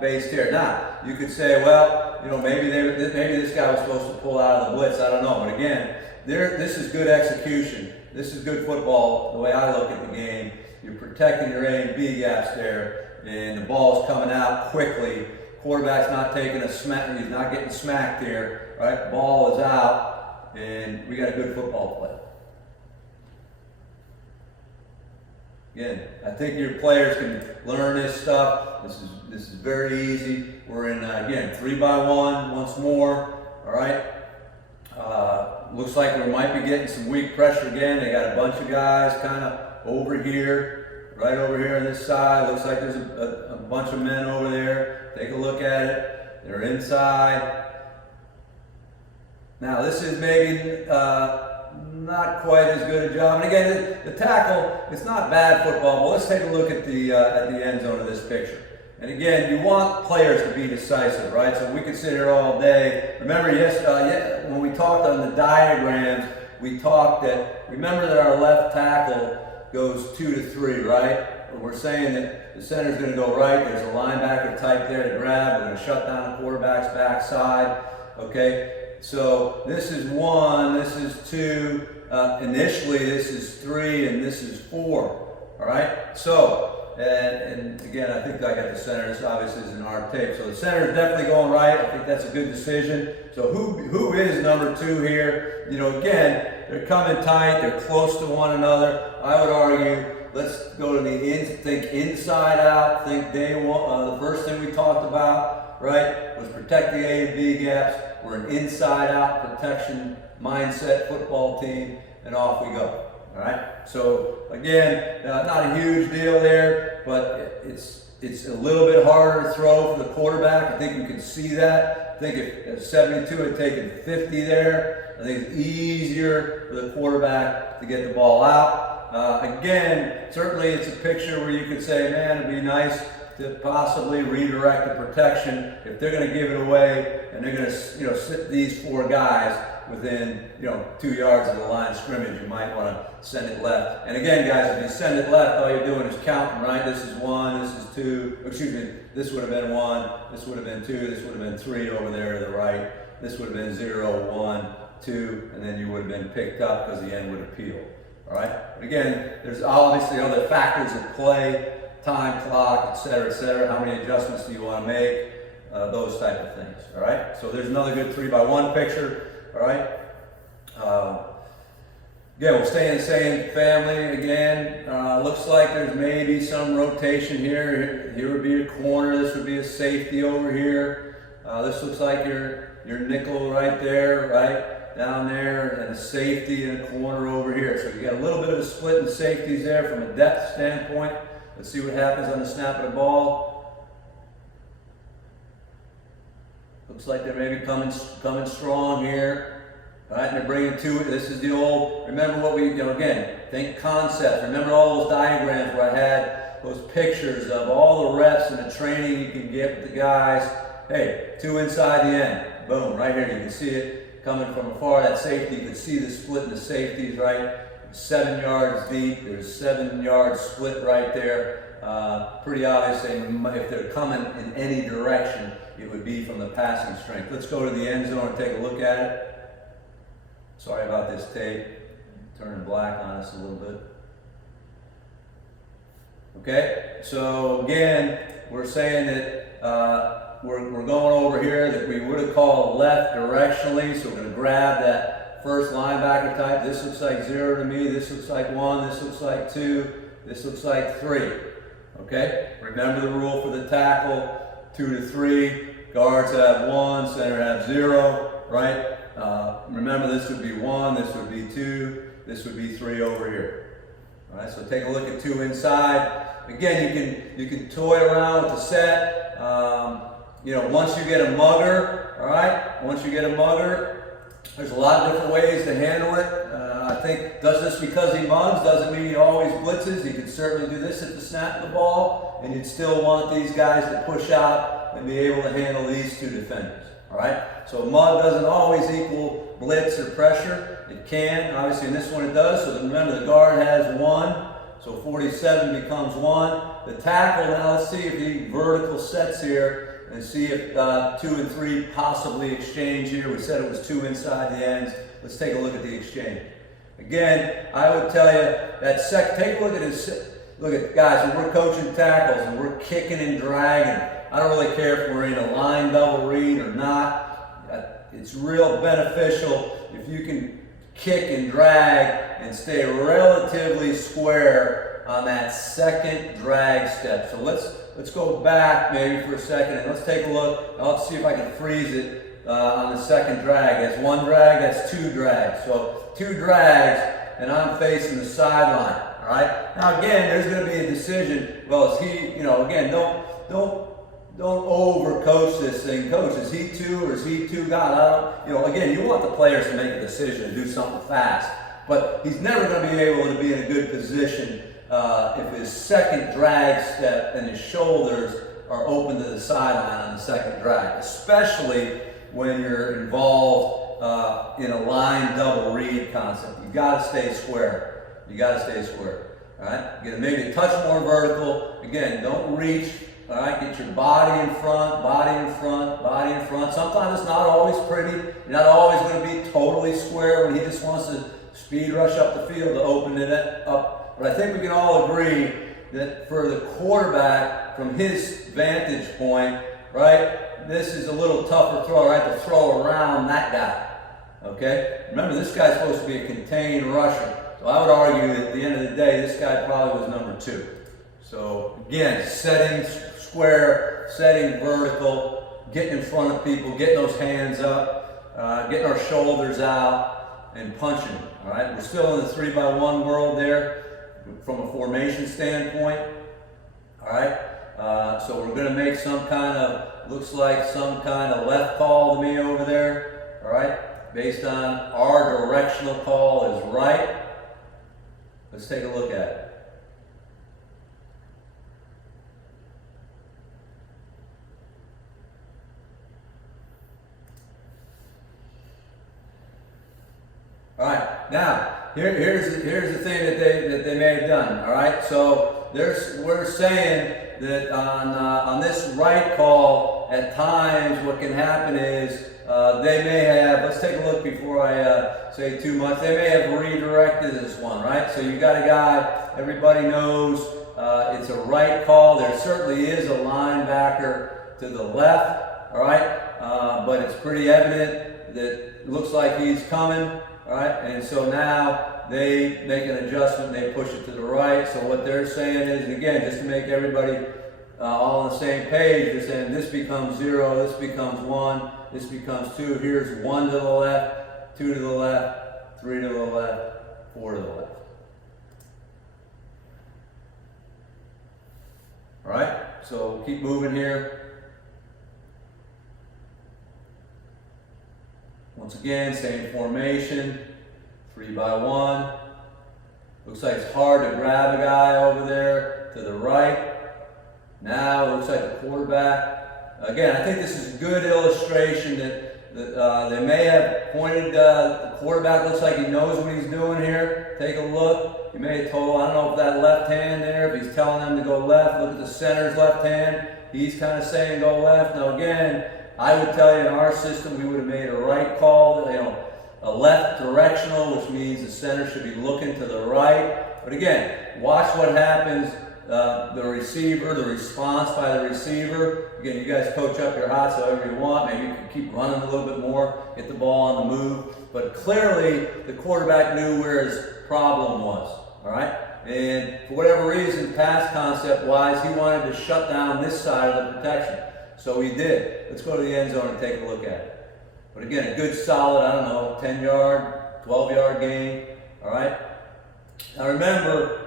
based here. Now, you could say, well, maybe this guy was supposed to pull out of the blitz. I don't know. But again, this is good execution. This is good football, the way I look at the game. You're protecting your A and B gaps there, and the ball's coming out quickly. Quarterback's not taking a smack, he's not getting smacked here, right? Ball is out, and we got a good football play. Again, I think your players can learn this stuff. This is very easy. We're in, again, 3-by-1 once more, all right? Looks like we might be getting some weak pressure again. They got a bunch of guys kind of over here, right over here on this side. Looks like there's a bunch of men over there. Take a look at it. They're inside. Now this is maybe not quite as good a job. And again, the tackle, it's not bad football, but let's take a look at the end zone of this picture. And again, you want players to be decisive, right? So we could sit here all day. Remember, when we talked on the diagrams, we talked that, remember that our left tackle goes 2 to 3, right? We're saying that the center's going to go right. There's a linebacker type there to grab. We're going to shut down the quarterback's backside, okay? So this is 1, this is 2. Initially, this is 3, and this is 4, all right? So, and again, I think I got the center. This obviously is an arc tape. So the center is definitely going right. I think that's a good decision. So who is number 2 here? Again, they're coming tight. They're close to one another. I would argue, let's go to think inside out. Think day one. The first thing we talked about, right, was protect the A and B gaps. We're an inside out protection mindset football team, and off we go. All right. So again, not a huge deal there, but it's a little bit harder to throw for the quarterback. I think you can see that. I think if 72 had taken 50 there, I think it's easier for the quarterback to get the ball out. Again, certainly it's a picture where you could say, man, it'd be nice to possibly redirect the protection if they're going to give it away and they're going to sit these 4 guys within 2 yards of the line of scrimmage. You might want to send it left. And again, guys, if you send it left, all you're doing is counting, right? This is 1, this is 2. Excuse me, this would have been 1, this would have been 2, this would have been 3 over there to the right. This would have been 0, 1, 2, and then you would have been picked up because the end would have peeled. All right. But again, there's obviously other factors at play. Time, clock, etc. How many adjustments do you want to make? Those type of things. All right. So there's another good 3-by-1 picture. All right. Again, we'll stay in the same family. Again, looks like there's maybe some rotation here. Here would be a corner. This would be a safety over here. This looks like your nickel right there, right down there, and a safety and a corner over here. So you got a little bit of a split in the safeties there from a depth standpoint. Let's see what happens on the snap of the ball. Looks like they're maybe coming strong here. All right, and they're bringing 2. This is the old, remember what we, again, think concepts. Remember all those diagrams where I had those pictures of all the reps and the training you can get with the guys. Hey, 2 inside the end. Boom, right here. You can see it coming from afar. That safety, you can see the split in the safeties, right? 7 yards deep. There's 7 yards split right there. Pretty obvious. If they're coming in any direction, it would be from the passing strength. Let's go to the end zone and take a look at it. Sorry about this tape. Turning black on us a little bit. Okay, so again, we're saying that we're going over here that we would have called left directionally. So we're going to grab that first linebacker type. This looks like 0 to me. This looks like 1. This looks like 2. This looks like 3. Okay, remember the rule for the tackle: 2 to 3. Guards have 1. Center have 0. Right. Remember, this would be 1, this would be 2, this would be 3 over here. All right, so take a look at 2 inside. Again, you can toy around with the set. Once you get a mugger, all right, once you get a mugger, there's a lot of different ways to handle it. I think does this because he mugs doesn't mean he always blitzes. He can certainly do this at the snap of the ball, and you'd still want these guys to push out and be able to handle these 2 defenders. All right, so mud doesn't always equal blitz or pressure. It can, obviously in this one it does. So remember the guard has 1, so 47 becomes 1. The tackle, now let's see if he vertical sets here and see if 2 and 3 possibly exchange here. We said it was 2 inside the ends. Let's take a look at the exchange. Again, I would tell you that take a look at his, look at guys, when we're coaching tackles and we're kicking and dragging, I don't really care if we're in a line double read or not. It's real beneficial if you can kick and drag and stay relatively square on that second drag step. So let's go back maybe for a second and let's take a look. I'll see if I can freeze it on the second drag. That's 1 drag, that's 2 drags. So 2 drags and I'm facing the sideline. All right. Now again, there's going to be a decision. Well, is he? Again, don't overcoach this thing. Coach, is he 2 or is he 2 God? Again, you want the players to make a decision and do something fast, but he's never going to be able to be in a good position if his second drag step and his shoulders are open to the sideline on the second drag, especially when you're involved in a line double read concept. You got to stay square. You got to stay square. All right. Get maybe a touch more vertical. Again, don't reach. All right. Get your body in front, body in front, body in front. Sometimes it's not always pretty. You're not always going to be totally square when he just wants to speed rush up the field to open it up. But I think we can all agree that for the quarterback, from his vantage point, right, this is a little tougher throw, right, to throw around that guy. Okay. Remember, this guy's supposed to be a contained rusher. So I would argue that at the end of the day, this guy probably was number 2. So again, setting square, setting vertical, getting in front of people, getting those hands up, getting our shoulders out, and punching. All right, we're still in the 3-by-1 world there from a formation standpoint. All right, so we're going to make some kind of, looks like some kind of left call to me over there. All right, based on our directional call is right. Let's take a look at it. All right, now here's the thing that they may have done. All right, so we're saying that on this right call, at times what can happen is they may have. Let's take a look before I say too much. They may have redirected this one, right? So you got a guy. Everybody knows it's a right call. There certainly is a linebacker to the left. All right, but it's pretty evident that it looks like he's coming. All right, and so now they make an adjustment, they push it to the right. So what they're saying is, and again, just to make everybody all on the same page, they're saying this becomes 0, this becomes 1, this becomes 2. Here's 1 to the left, 2 to the left, 3 to the left, 4 to the left. All right, so we'll keep moving here. Once again, same formation, 3-by-1. Looks like it's hard to grab a guy over there to the right. Now it looks like the quarterback. Again, I think this is a good illustration that they may have pointed. The quarterback looks like he knows what he's doing here. Take a look. He may have told, I don't know if that left hand there, if he's telling them to go left. Look at the center's left hand. He's kind of saying go left. Now again, I would tell you in our system, we would have made a right call, a left directional, which means the center should be looking to the right. But again, watch what happens. The receiver, the response by the receiver. Again, you guys coach up your hots however you want. Maybe you can keep running a little bit more, get the ball on the move. But clearly, the quarterback knew where his problem was. All right? And for whatever reason, pass concept-wise, he wanted to shut down this side of the protection. So he did. Let's go to the end zone and take a look at it. But again, a good solid, 10-yard, 12-yard gain. All right? Now remember,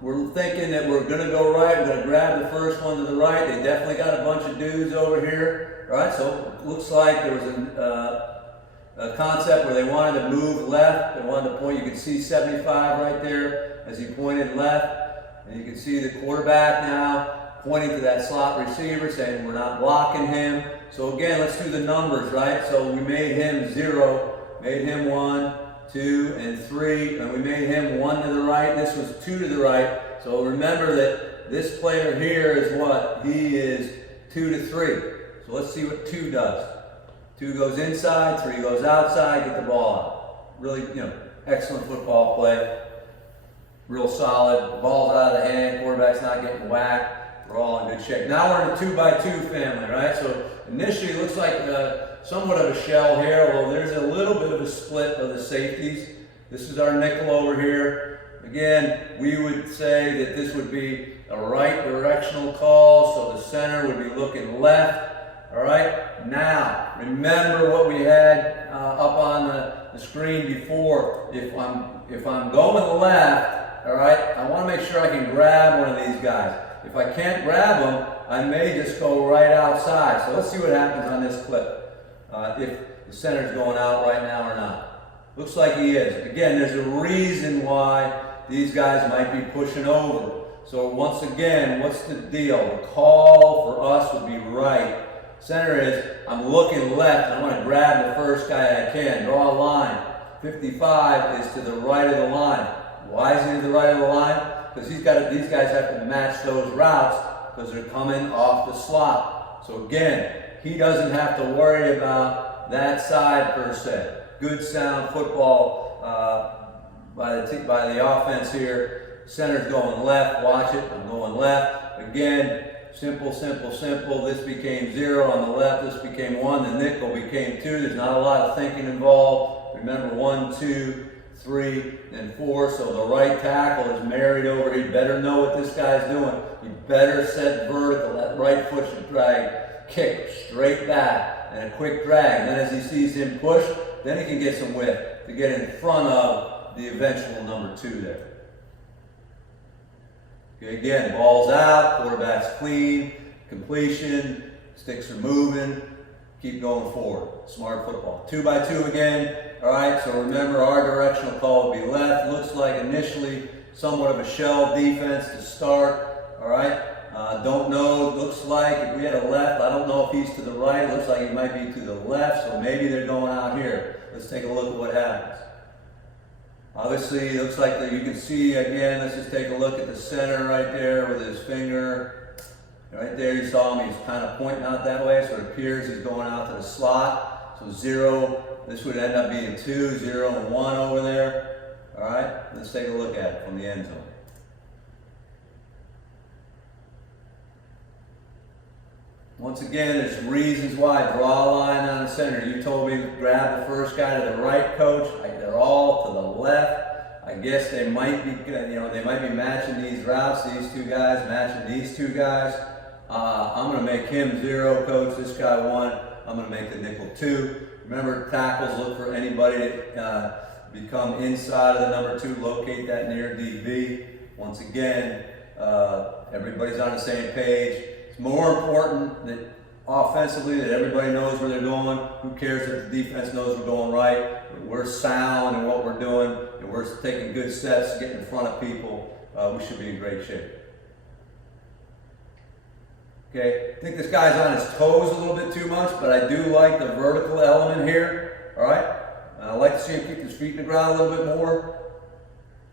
we're thinking that we're going to go right. We're going to grab the first one to the right. They definitely got a bunch of dudes over here. All right? So it looks like there was a concept where they wanted to move left. They wanted to point. You can see 75 right there as he pointed left. And you can see the quarterback now pointing to that slot receiver, saying we're not blocking him. So again, let's do the numbers, right? So we made him 0, made him 1, 2, and 3, and we made him 1 to the right. This was 2 to the right. So remember that this player here is what? He is 2 to 3. So let's see what 2 does. 2 goes inside, 3 goes outside, get the ball out. Really, excellent football play. Real solid. Ball's out of the hand, quarterback's not getting whacked. We're all in good shape. Now we're in a 2x2 family, right? So initially it looks like somewhat of a shell here, although there's a little bit of a split of the safeties. This is our nickel over here. Again, we would say that this would be a right directional call, so the center would be looking left. All right, now remember what we had up on the screen before. If I'm going left, all right, I want to make sure I can grab one of these guys. If I can't grab them, I may just go right outside. So let's see what happens on this clip. If the center's going out right now or not. Looks like he is. Again, there's a reason why these guys might be pushing over. So once again, what's the deal? The call for us would be right. Center is, I'm looking left, and I want to grab the first guy I can. Draw a line. 55 is to the right of the line. Why is he to the right of the line? Because these guys have to match those routes because they're coming off the slot. So again, he doesn't have to worry about that side per se. Good sound football by the offense here. Center's going left. Watch it. I'm going left. Again, simple, simple, simple. This became 0 on the left. This became 1. The nickel became 2. There's not a lot of thinking involved. Remember, 1, 2, 3, and 4. So the right tackle is married over. He better know what this guy's doing. He better set vertical. That right foot should drag, kick straight back, and a quick drag. And then as he sees him push, then he can get some width to get in front of the eventual number 2 there. Okay, again, ball's out, quarterback's clean, completion, sticks are moving, keep going forward. Smart football. 2x2 again. All right, so remember our directional call would be left. Looks like initially somewhat of a shell defense to start. All right, don't know. Looks like if we had a left, I don't know if he's to the right. Looks like he might be to the left, so maybe they're going out here. Let's take a look at what happens. Obviously, it looks like that you can see, again, let's just take a look at the center right there with his finger. Right there, you saw him, he's kind of pointing out that way, so it appears he's going out to the slot. So 0, this would end up being 2, 0, and 1 over there. All right, let's take a look at it from the end zone. Once again, there's reasons why. Draw a line on the center. You told me to grab the first guy to the right, coach. They're all to the left. I guess they might be, they might be matching these routes. These 2 guys matching these 2 guys. I'm going to make him 0, coach. This guy 1. I'm going to make the nickel 2. Remember, tackles look for anybody to become inside of the number 2. Locate that near DB. Once again, everybody's on the same page. More important that offensively that everybody knows where they're going. Who cares if the defense knows we're going right? We're sound in what we're doing, and we're taking good steps, getting in front of people. We should be in great shape. Okay, I think this guy's on his toes a little bit too much, but I do like the vertical element here. All right, I like to see him keep his feet in the ground a little bit more.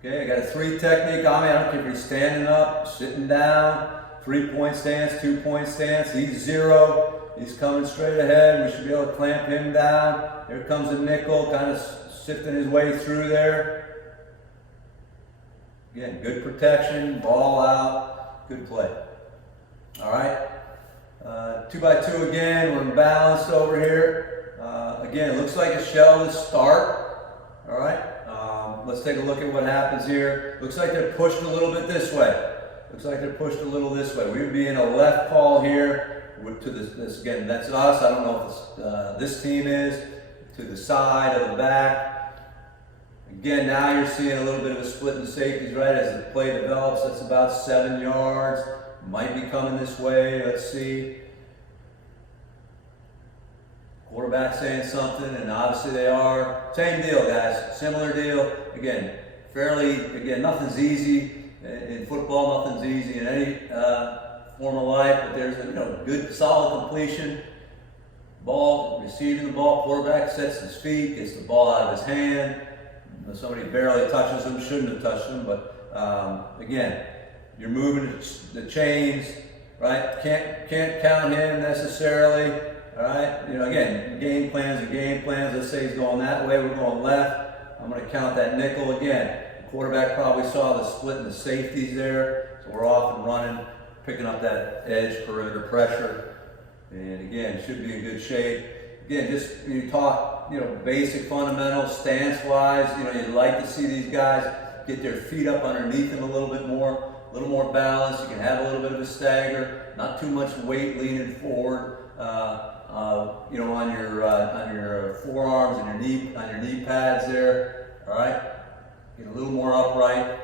Okay, I got a 3 technique on me. I don't care if he's standing up, sitting down. 3-point stance, 2-point stance. He's 0. He's coming straight ahead. We should be able to clamp him down. Here comes a nickel, kind of sifting his way through there. Again, good protection, ball out, good play. All right, 2x2 again. We're balanced over here. Again, it looks like a shell to start. All right, let's take a look at what happens here. Looks like they're pushed a little bit this way. Looks like they're pushed a little this way. We would be in a left call here to this again. That's us. I don't know if this team is to the side of the back. Again, now you're seeing a little bit of a split in the safeties, right? As the play develops, that's about 7 yards. Might be coming this way. Let's see. Quarterback saying something, and obviously they are. Same deal, guys. Similar deal. Again, nothing's easy. In football, nothing's easy. In any form of life, but there's a good solid completion. Ball, receiving the ball, quarterback sets his feet, gets the ball out of his hand. Somebody barely touches him, shouldn't have touched him, but again, you're moving the chains, right? Can't count him necessarily, all right? Again, game plans are game plans. Let's say he's going that way, we're going left. I'm going to count that nickel again. The quarterback probably saw the split in the safeties there, so we're off and running, picking up that edge perimeter pressure. And again, should be in good shape. Again, just when you talk, basic fundamentals, stance-wise, you'd like to see these guys get their feet up underneath them a little more balance. You can have a little bit of a stagger, not too much weight leaning forward, on your forearms and your knee pads there. All right, get a little more upright.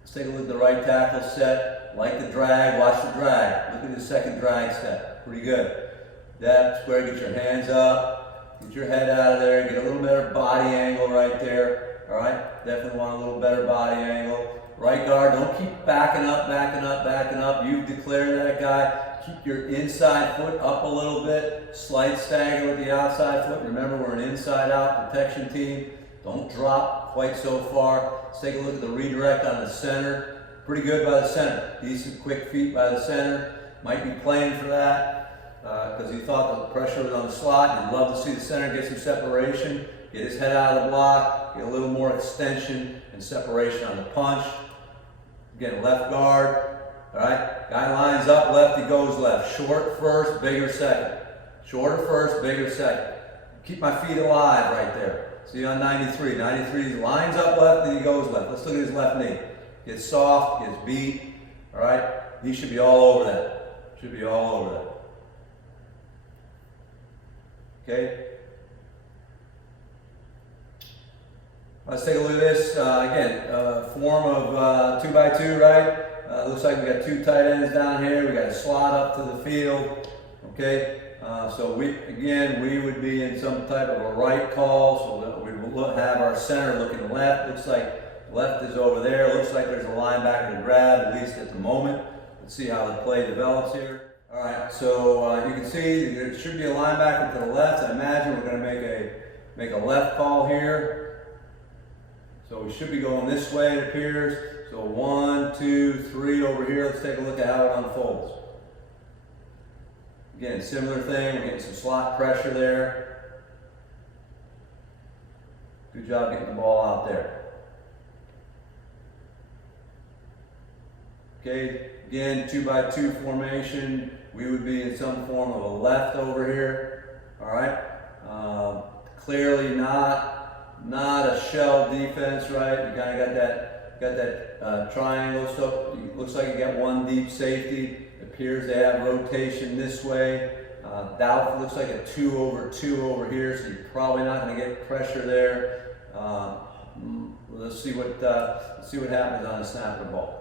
Let's take a look at the right tackle set. Like the drag, watch the drag. Look at the second drag step, pretty good. That square, get your hands up, get your head out of there, get a little better body angle right there. All right, definitely want a little better body angle. Right guard, don't keep backing up. You've declared that guy. Keep your inside foot up a little bit. Slight stagger with the outside foot. Remember, we're an inside-out protection team. Don't drop quite so far. Let's take a look at the redirect on the center. Pretty good by the center. Decent quick feet by the center. Might be playing for that because he thought the pressure was on the slot. You'd love to see the center get some separation, get his head out of the block, get a little more extension and separation on the punch. Again, left guard. All right, guy lines up left, he goes left. Short first, bigger second. Shorter first, bigger second. Keep my feet alive right there. See on 93. 93 he lines up left and he goes left. Let's look at his left knee. Gets soft, gets beat, all right? He should be all over that. Should be all over that. Okay? Let's take a look at this. Again, form of 2x2, right? Looks like we got two tight ends down here. We got a slot up to the field. Okay? So we would be in some type of a right call, so that we would have our center looking left. Looks like left is over there. Looks like there's a linebacker to grab, at least at the moment. Let's see how the play develops here. All right, so you can see there should be a linebacker to the left. I imagine we're going to make a left call here. So we should be going this way, it appears. So 1, 2, 3 over here. Let's take a look at how it unfolds. Again, similar thing. We're getting some slot pressure there. Good job getting the ball out there. Okay, again, 2x2 formation. We would be in some form of a left over here. All right. Clearly not a shell defense, right? You kind of got that triangle. So it looks like you got one deep safety. It appears to have rotation this way. Doubtful. Looks like a 2-over-2 over here. So you're probably not going to get pressure there. Let's see what happens on the snap of the ball.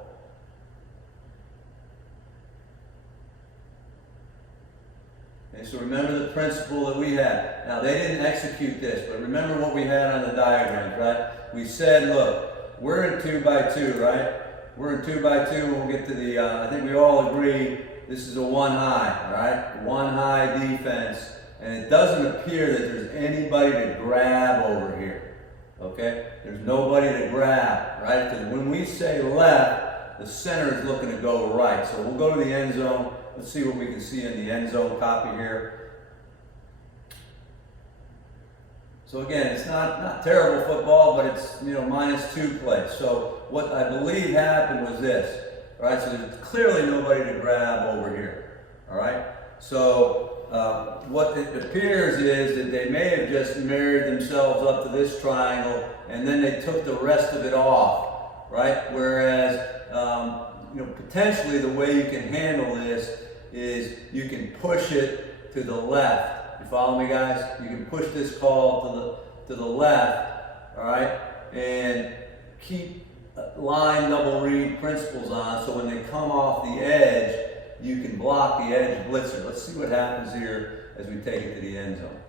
Okay, so remember the principle that we had. Now they didn't execute this, but remember what we had on the diagrams, right? We said, look, we're in 2x2, right? We're in 2x2. We'll get to the. I think we all agree this is a 1 high, right? 1 high defense, and it doesn't appear that there's anybody to grab over here. Okay, there's nobody to grab, right? Because when we say left, the center is looking to go right. So we'll go to the end zone. Let's see what we can see in the end zone copy here. So again, it's not terrible football, but it's -2 plays. So what I believe happened was this. All right, so there's clearly nobody to grab over here. All right, so what it appears is that they may have just married themselves up to this triangle, and then they took the rest of it off. Right, whereas potentially the way you can handle this is you can push it to the left. You follow me, guys? You can push this call to the left, all right, and keep line double read principles on, so when they come off the edge, you can block the edge blitzer. Let's see what happens here as we take it to the end zone.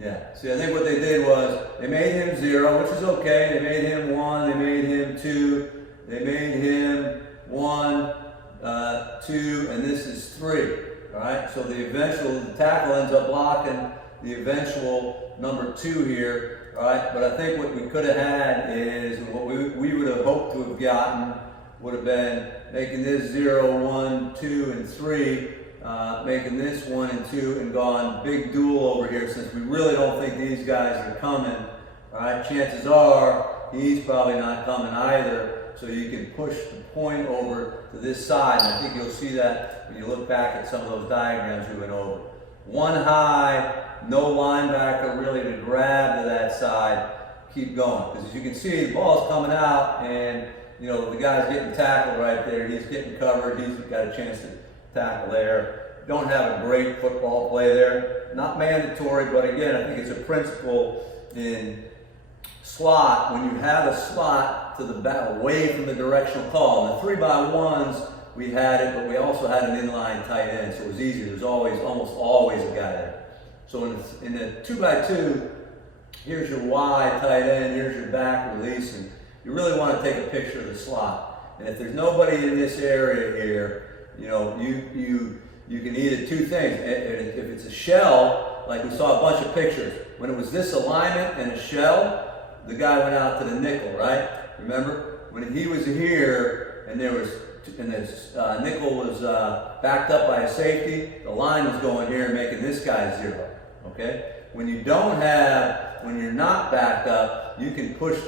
Yeah, see, I think what they did was they made him 0, which is okay. They made him 1, they made him 2. they made him 1, 2, and this is 3. All right, so the tackle ends up blocking the eventual number 2 here. All right, but I think what we could have had is what we would have hoped to have gotten would have been making this 0, 1, 2, and 3, making this 1 and 2, and gone big duel over here. Since we really don't think these guys are coming, all right, chances are he's probably not coming either. So you can push the point over to this side, and I think you'll see that when you look back at some of those diagrams we went over. 1 high, no linebacker really to grab to that side, keep going. Because as you can see, the ball's coming out, and the guy's getting tackled right there. He's getting covered. He's got a chance to tackle there. Don't have a great football play there. Not mandatory, but again, I think it's a principle in slot. When you have a slot to the back, away from the directional call. In the 3x1s, we had it, but we also had an inline tight end, so it was easier. There's almost always a guy there. So in the 2x2, here's your wide tight end, here's your back release, and you really want to take a picture of the slot. And if there's nobody in this area here, you can either two things. If it's a shell, like we saw a bunch of pictures, when it was this alignment and a shell, the guy went out to the nickel, right? Remember? When he was here and this nickel was backed up by a safety, the line was going here and making this guy 0, okay? When you're not backed up, you can push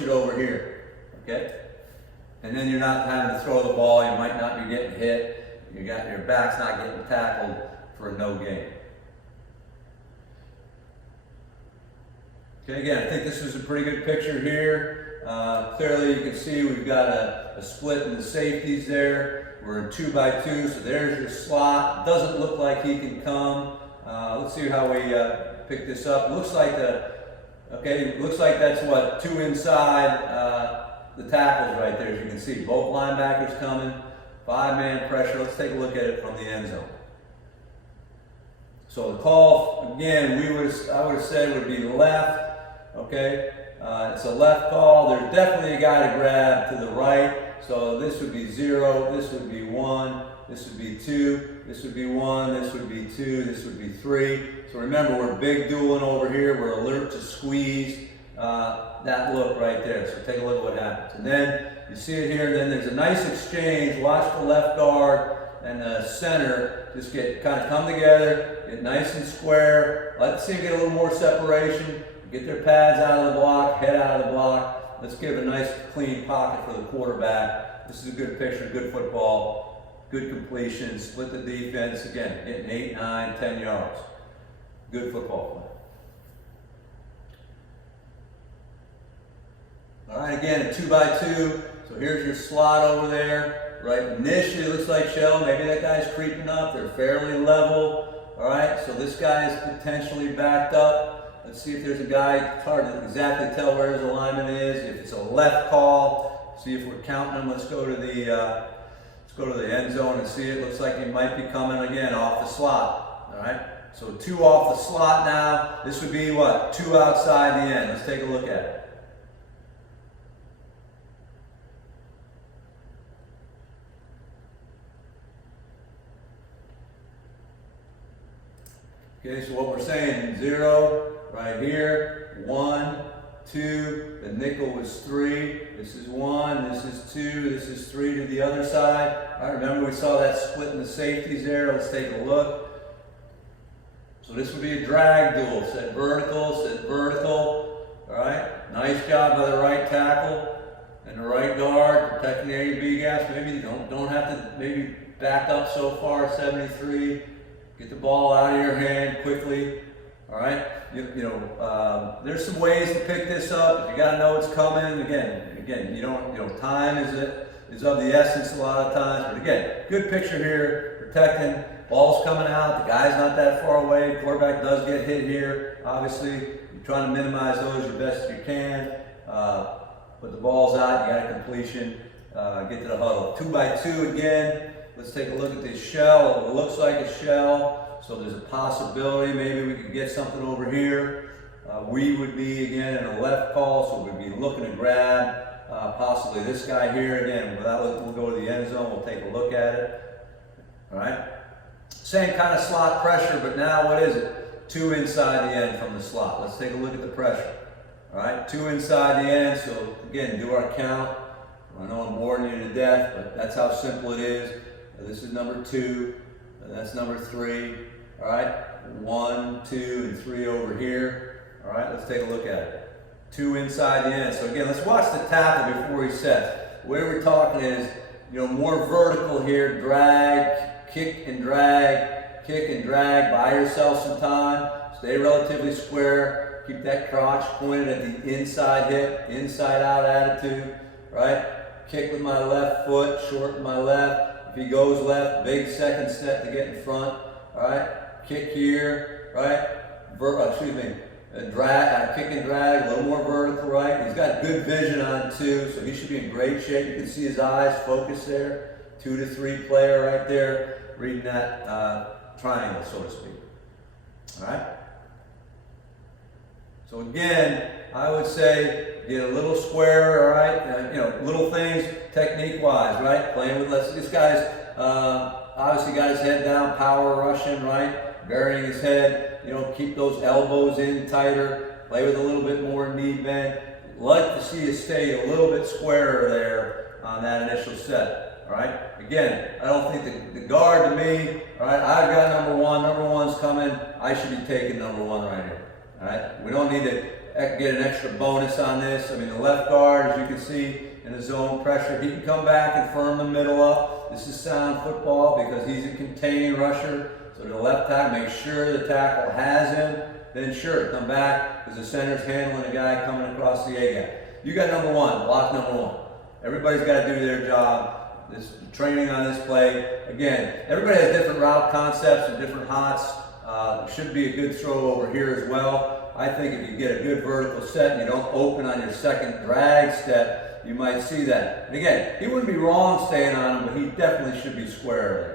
it over here, okay? And then you're not having to throw the ball, you might not be getting hit, your back's not getting tackled for a no gain. Okay, again, I think this was a pretty good picture here. Clearly you can see we've got a split in the safeties there. We're in 2x2, so there's your slot. Doesn't look like he can come. Let's see how we pick this up. Looks like that's what, 2 inside the tackles right there, as you can see. Both linebackers coming, 5-man pressure. Let's take a look at it from the end zone. So the call, again, I would have said would be left. Okay, it's a left call. There's definitely a guy to grab to the right. So this would be 0, this would be 1, this would be 2, this would be 1, this would be 2, this would be 3. So remember, we're big dueling over here. We're alert to squeeze that look right there. So take a look at what happens. And then you see it here. Then there's a nice exchange. Watch the left guard and the center just kind of come together, get nice and square. Let's see them get a little more separation. Get their pads out of the block, head out of the block. Let's give a nice clean pocket for the quarterback. This is a good picture, good football, good completion, split the defense. Again, getting 8, 9, 10 yards. Good football play. All right, again, a 2x2. So here's your slot over there. Right, initially it looks like shell. Maybe that guy's creeping up. They're fairly level. All right, so this guy is potentially backed up. Let's see if there's a guy. It's hard to exactly tell where his alignment is. If it's a left call, see if we're counting them. Let's go to the end zone and see it. Looks like he might be coming again off the slot. All right, so 2 off the slot now. This would be what? 2 outside the end. Let's take a look at it. Okay, so what we're saying, 0 right here, 1, 2, the nickel was 3, this is 1, this is 2, this is 3 to the other side. All right, remember we saw that split in the safeties there. Let's take a look. So this would be a drag duel, set vertical, all right. Nice job by the right tackle and the right guard, protecting the A and B gaps. Maybe you don't have to maybe back up so far, 73. Get the ball out of your hand quickly, all right? There's some ways to pick this up. If you got to know it's coming, again, time is of the essence a lot of times. But again, good picture here, protecting. Ball's coming out. The guy's not that far away. Quarterback does get hit here. Obviously, you're trying to minimize those as best you can. But the ball's out. You got a completion. Get to the huddle. 2x2 again. Let's take a look at this shell. It looks like a shell, so there's a possibility maybe we could get something over here. We would be, again, in a left call, so we'd be looking to grab possibly this guy here. Again, we'll go to the end zone, we'll take a look at it. All right. Same kind of slot pressure, but now what is it? 2 inside the end from the slot. Let's take a look at the pressure. All right, 2 inside the end. So again, do our count. I know I'm boring you to death, but that's how simple it is. This is number 2, and that's number 3. All right, 1, 2, and 3 over here. All right, let's take a look at it. 2 inside the end. So again, let's watch the tackle before he sets. The way we're talking is, more vertical here. Drag, kick and drag, kick and drag. Buy yourself some time. Stay relatively square. Keep that crotch pointed at the inside hip, inside out attitude. Right? Kick with my left foot, shorten my left. If he goes left, big second step to get in front. All right? Kick here, right? Drag, kick and drag, a little more vertical, right? He's got good vision on 2, so he should be in great shape. You can see his eyes focus there. 2 to 3 player right there, reading that triangle, so to speak. All right? So again, I would say get a little square, all right? Little things technique-wise, right? Playing with less. This guy's obviously got his head down, power rushing, right? Burying his head. Keep those elbows in tighter. Play with a little bit more knee bend. Like to see you stay a little bit squarer there on that initial set. All right. Again, I don't think the guard to me. All right. I've got number 1. Number 1's coming. I should be taking number 1 right here. All right. We don't need to get an extra bonus on this. I mean, the left guard, as you can see, in the zone pressure, he can come back and firm the middle up. This is sound football because he's a contained rusher. So the left tackle, make sure the tackle has him. Then sure, come back because the center's handling a guy coming across the A-gap. You got number 1, block number 1. Everybody's got to do their job. This training on this play. Again, everybody has different route concepts and different hots. Should be a good throw over here as well. I think if you get a good vertical set and you don't open on your second drag step, you might see that. And again, he wouldn't be wrong staying on him, but he definitely should be square there.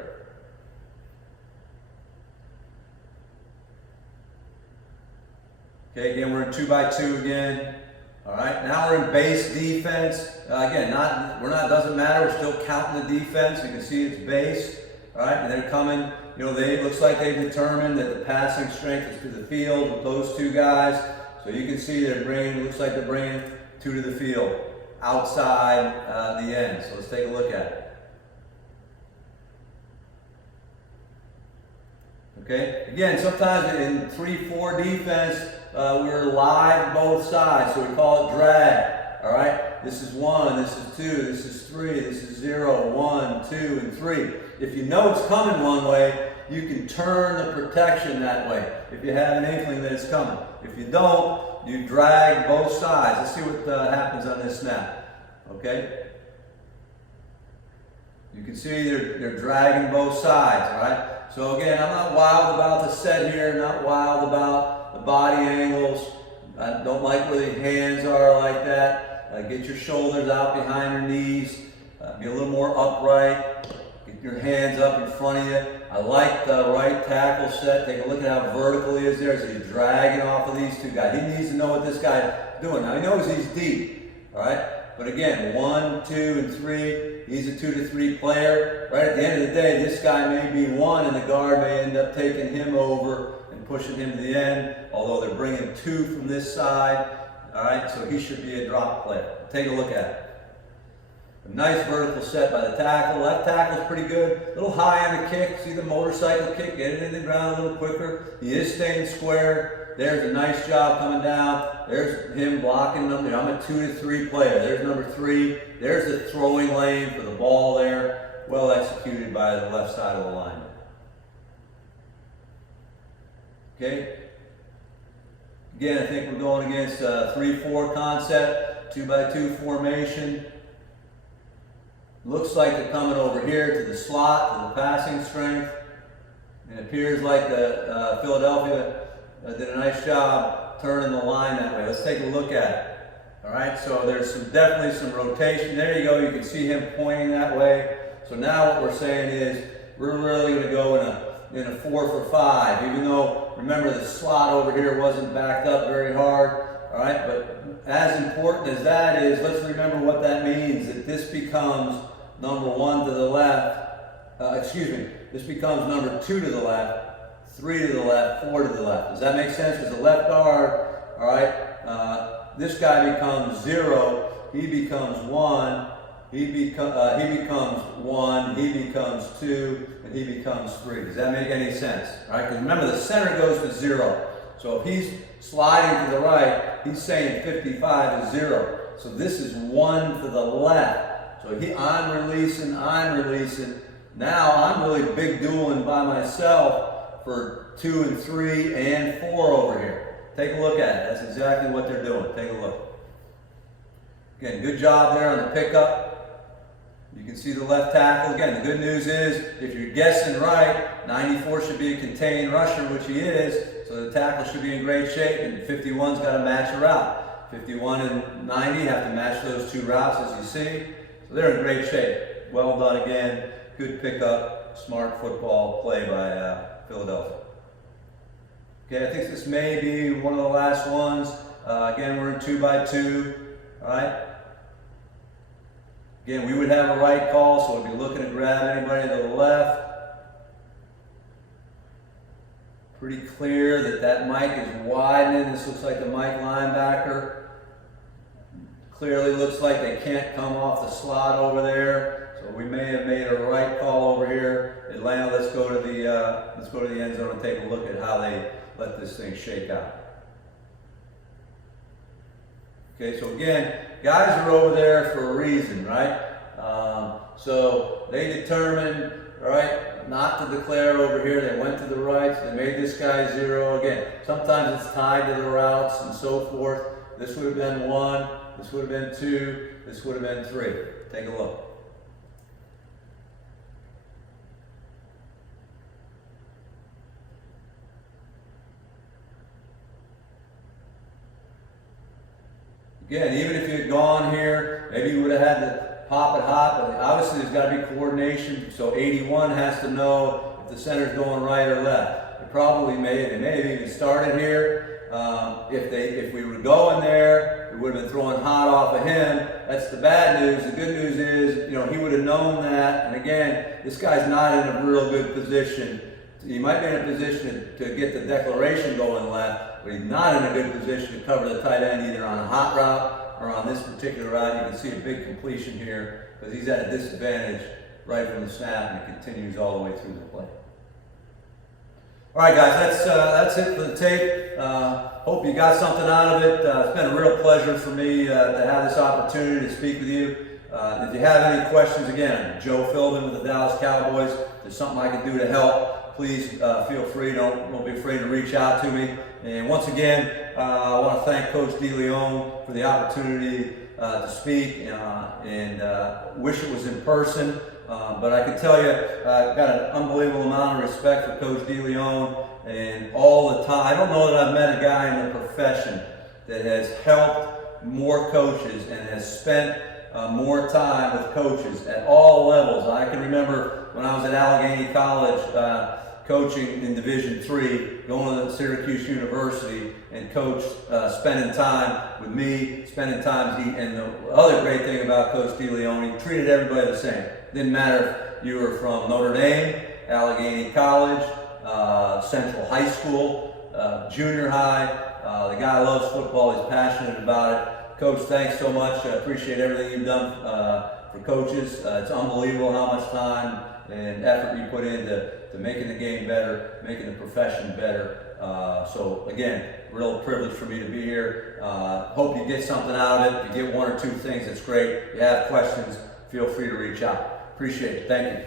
Okay, again, we're in 2x2 again. All right, now we're in base defense. Again, doesn't matter. We're still counting the defense. You can see it's base. All right, and they're coming. It looks like they've determined that the passing strength is to the field with those 2 guys. So you can see looks like they're bringing 2 to the field outside the end. So let's take a look at it. Okay, again, sometimes in 3-4 defense, we're live both sides, so we call it drag. All right, this is 1, this is 2, this is 3, this is 0, 1, 2, and 3. If you know it's coming one way, you can turn the protection that way if you have an inkling that it's coming. If you don't, you drag both sides. Let's see what happens on this snap. Okay, you can see they're dragging both sides. All right. So again, I'm not wild about the set here, not wild about the body angles. I don't like where the hands are like that. Get your shoulders out behind your knees. Be a little more upright. Get your hands up in front of you. I like the right tackle set. Take a look at how vertical he is there. So he's dragging off of these 2 guys. He needs to know what this guy's doing. Now he knows he's deep, all right? But again, 1, 2, and 3. He's a 2 to 3 player. Right at the end of the day, this guy may be 1, and the guard may end up taking him over and pushing him to the end. Although they're bringing 2 from this side. All right, so he should be a drop player. Take a look at it. A nice vertical set by the tackle. Left tackle's pretty good. A little high on the kick. See the motorcycle kick? Get it in the ground a little quicker. He is staying square. There's a nice job coming down. There's him blocking them. I'm a 2 to 3 player. There's number 3. There's the throwing lane for the ball there. Well executed by the left side of the line. Okay. Again, I think we're going against a 3-4 concept, 2x2 formation. Looks like they're coming over here to the slot, to the passing strength. And it appears like Philadelphia did a nice job turning the line that way. Let's take a look at it. All right, so there's definitely some rotation. There you go. You can see him pointing that way. So now what we're saying is we're really going to go in a 4 for 5. Even though, remember, the slot over here wasn't backed up very hard. All right, but as important as that is, let's remember what that means, that this becomes number 1 to the left, this becomes number 2 to the left, 3 to the left, 4 to the left. Does that make sense? Because the left guard, all right, this guy becomes 0, he becomes 1, he becomes 1, he becomes 2, and he becomes 3. Does that make any sense? All right, because remember the center goes to 0. So if he's sliding to the right, he's saying 55 is 0. So this is 1 to the left. So I'm releasing. Now I'm really big dueling by myself for 2 and 3 and 4 over here. Take a look at it. That's exactly what they're doing. Take a look. Again, good job there on the pickup. You can see the left tackle. Again, the good news is, if you're guessing right, 94 should be a contained rusher, which he is, so the tackle should be in great shape, and 51's got to match a route. 51 and 90 have to match those 2 routes, as you see. So they're in great shape. Well done again. Good pickup. Smart football play by Philadelphia. Okay, I think this may be one of the last ones. Again, we're in 2x2. All right. Again, we would have a right call, so we'd be looking to grab anybody to the left. Pretty clear that that Mike is widening. This looks like the Mike linebacker. Clearly looks like they can't come off the slot over there. So we may have made a right call over here. Atlanta, let's go to the end zone and take a look at how they let this thing shake out. Okay, so again, guys are over there for a reason, right? So they determined, all right, not to declare over here. They went to the right, so they made this guy 0. Again, sometimes it's tied to the routes and so forth. This would have been 1, this would have been 2, this would have been 3. Take a look. Again, even if you had gone here, maybe you would have had to pop it hot, but obviously there's got to be coordination, so 81 has to know if the center's going right or left. They may have even started here. If we were going there, we would have been throwing hot off of him. That's the bad news. The good news is, he would have known that, and again, this guy's not in a real good position. He might be in a position to get the declaration going left, but he's not in a good position to cover the tight end either on a hot route or on this particular route. You can see a big completion here because he's at a disadvantage right from the snap, and it continues all the way through the play. All right, guys, that's it for the tape. Hope you got something out of it. It's been a real pleasure for me to have this opportunity to speak with you. If you have any questions, again, I'm Joe Philbin with the Dallas Cowboys. If there's something I can do to help, please feel free. Don't be afraid to reach out to me. And once again, I want to thank Coach Deleone for the opportunity to speak, and wish it was in person. But I can tell you, I've got an unbelievable amount of respect for Coach Deleone, and all the time. I don't know that I've met a guy in the profession that has helped more coaches and has spent more time with coaches at all levels. I can remember when I was at Allegheny College coaching in Division III, going to Syracuse University, and Coach spending time with me, spending time with and the other great thing about Coach Deleone, he treated everybody the same. Didn't matter if you were from Notre Dame, Allegheny College, Central High School, junior high. The guy loves football. He's passionate about it. Coach, thanks so much. I appreciate everything you've done for coaches. It's unbelievable how much time and effort you put into making the game better, making the profession better. So again, real privilege for me to be here. Hope you get something out of it. If you get 1 or 2 things, that's great. If you have questions, feel free to reach out. Appreciate it. Thank you.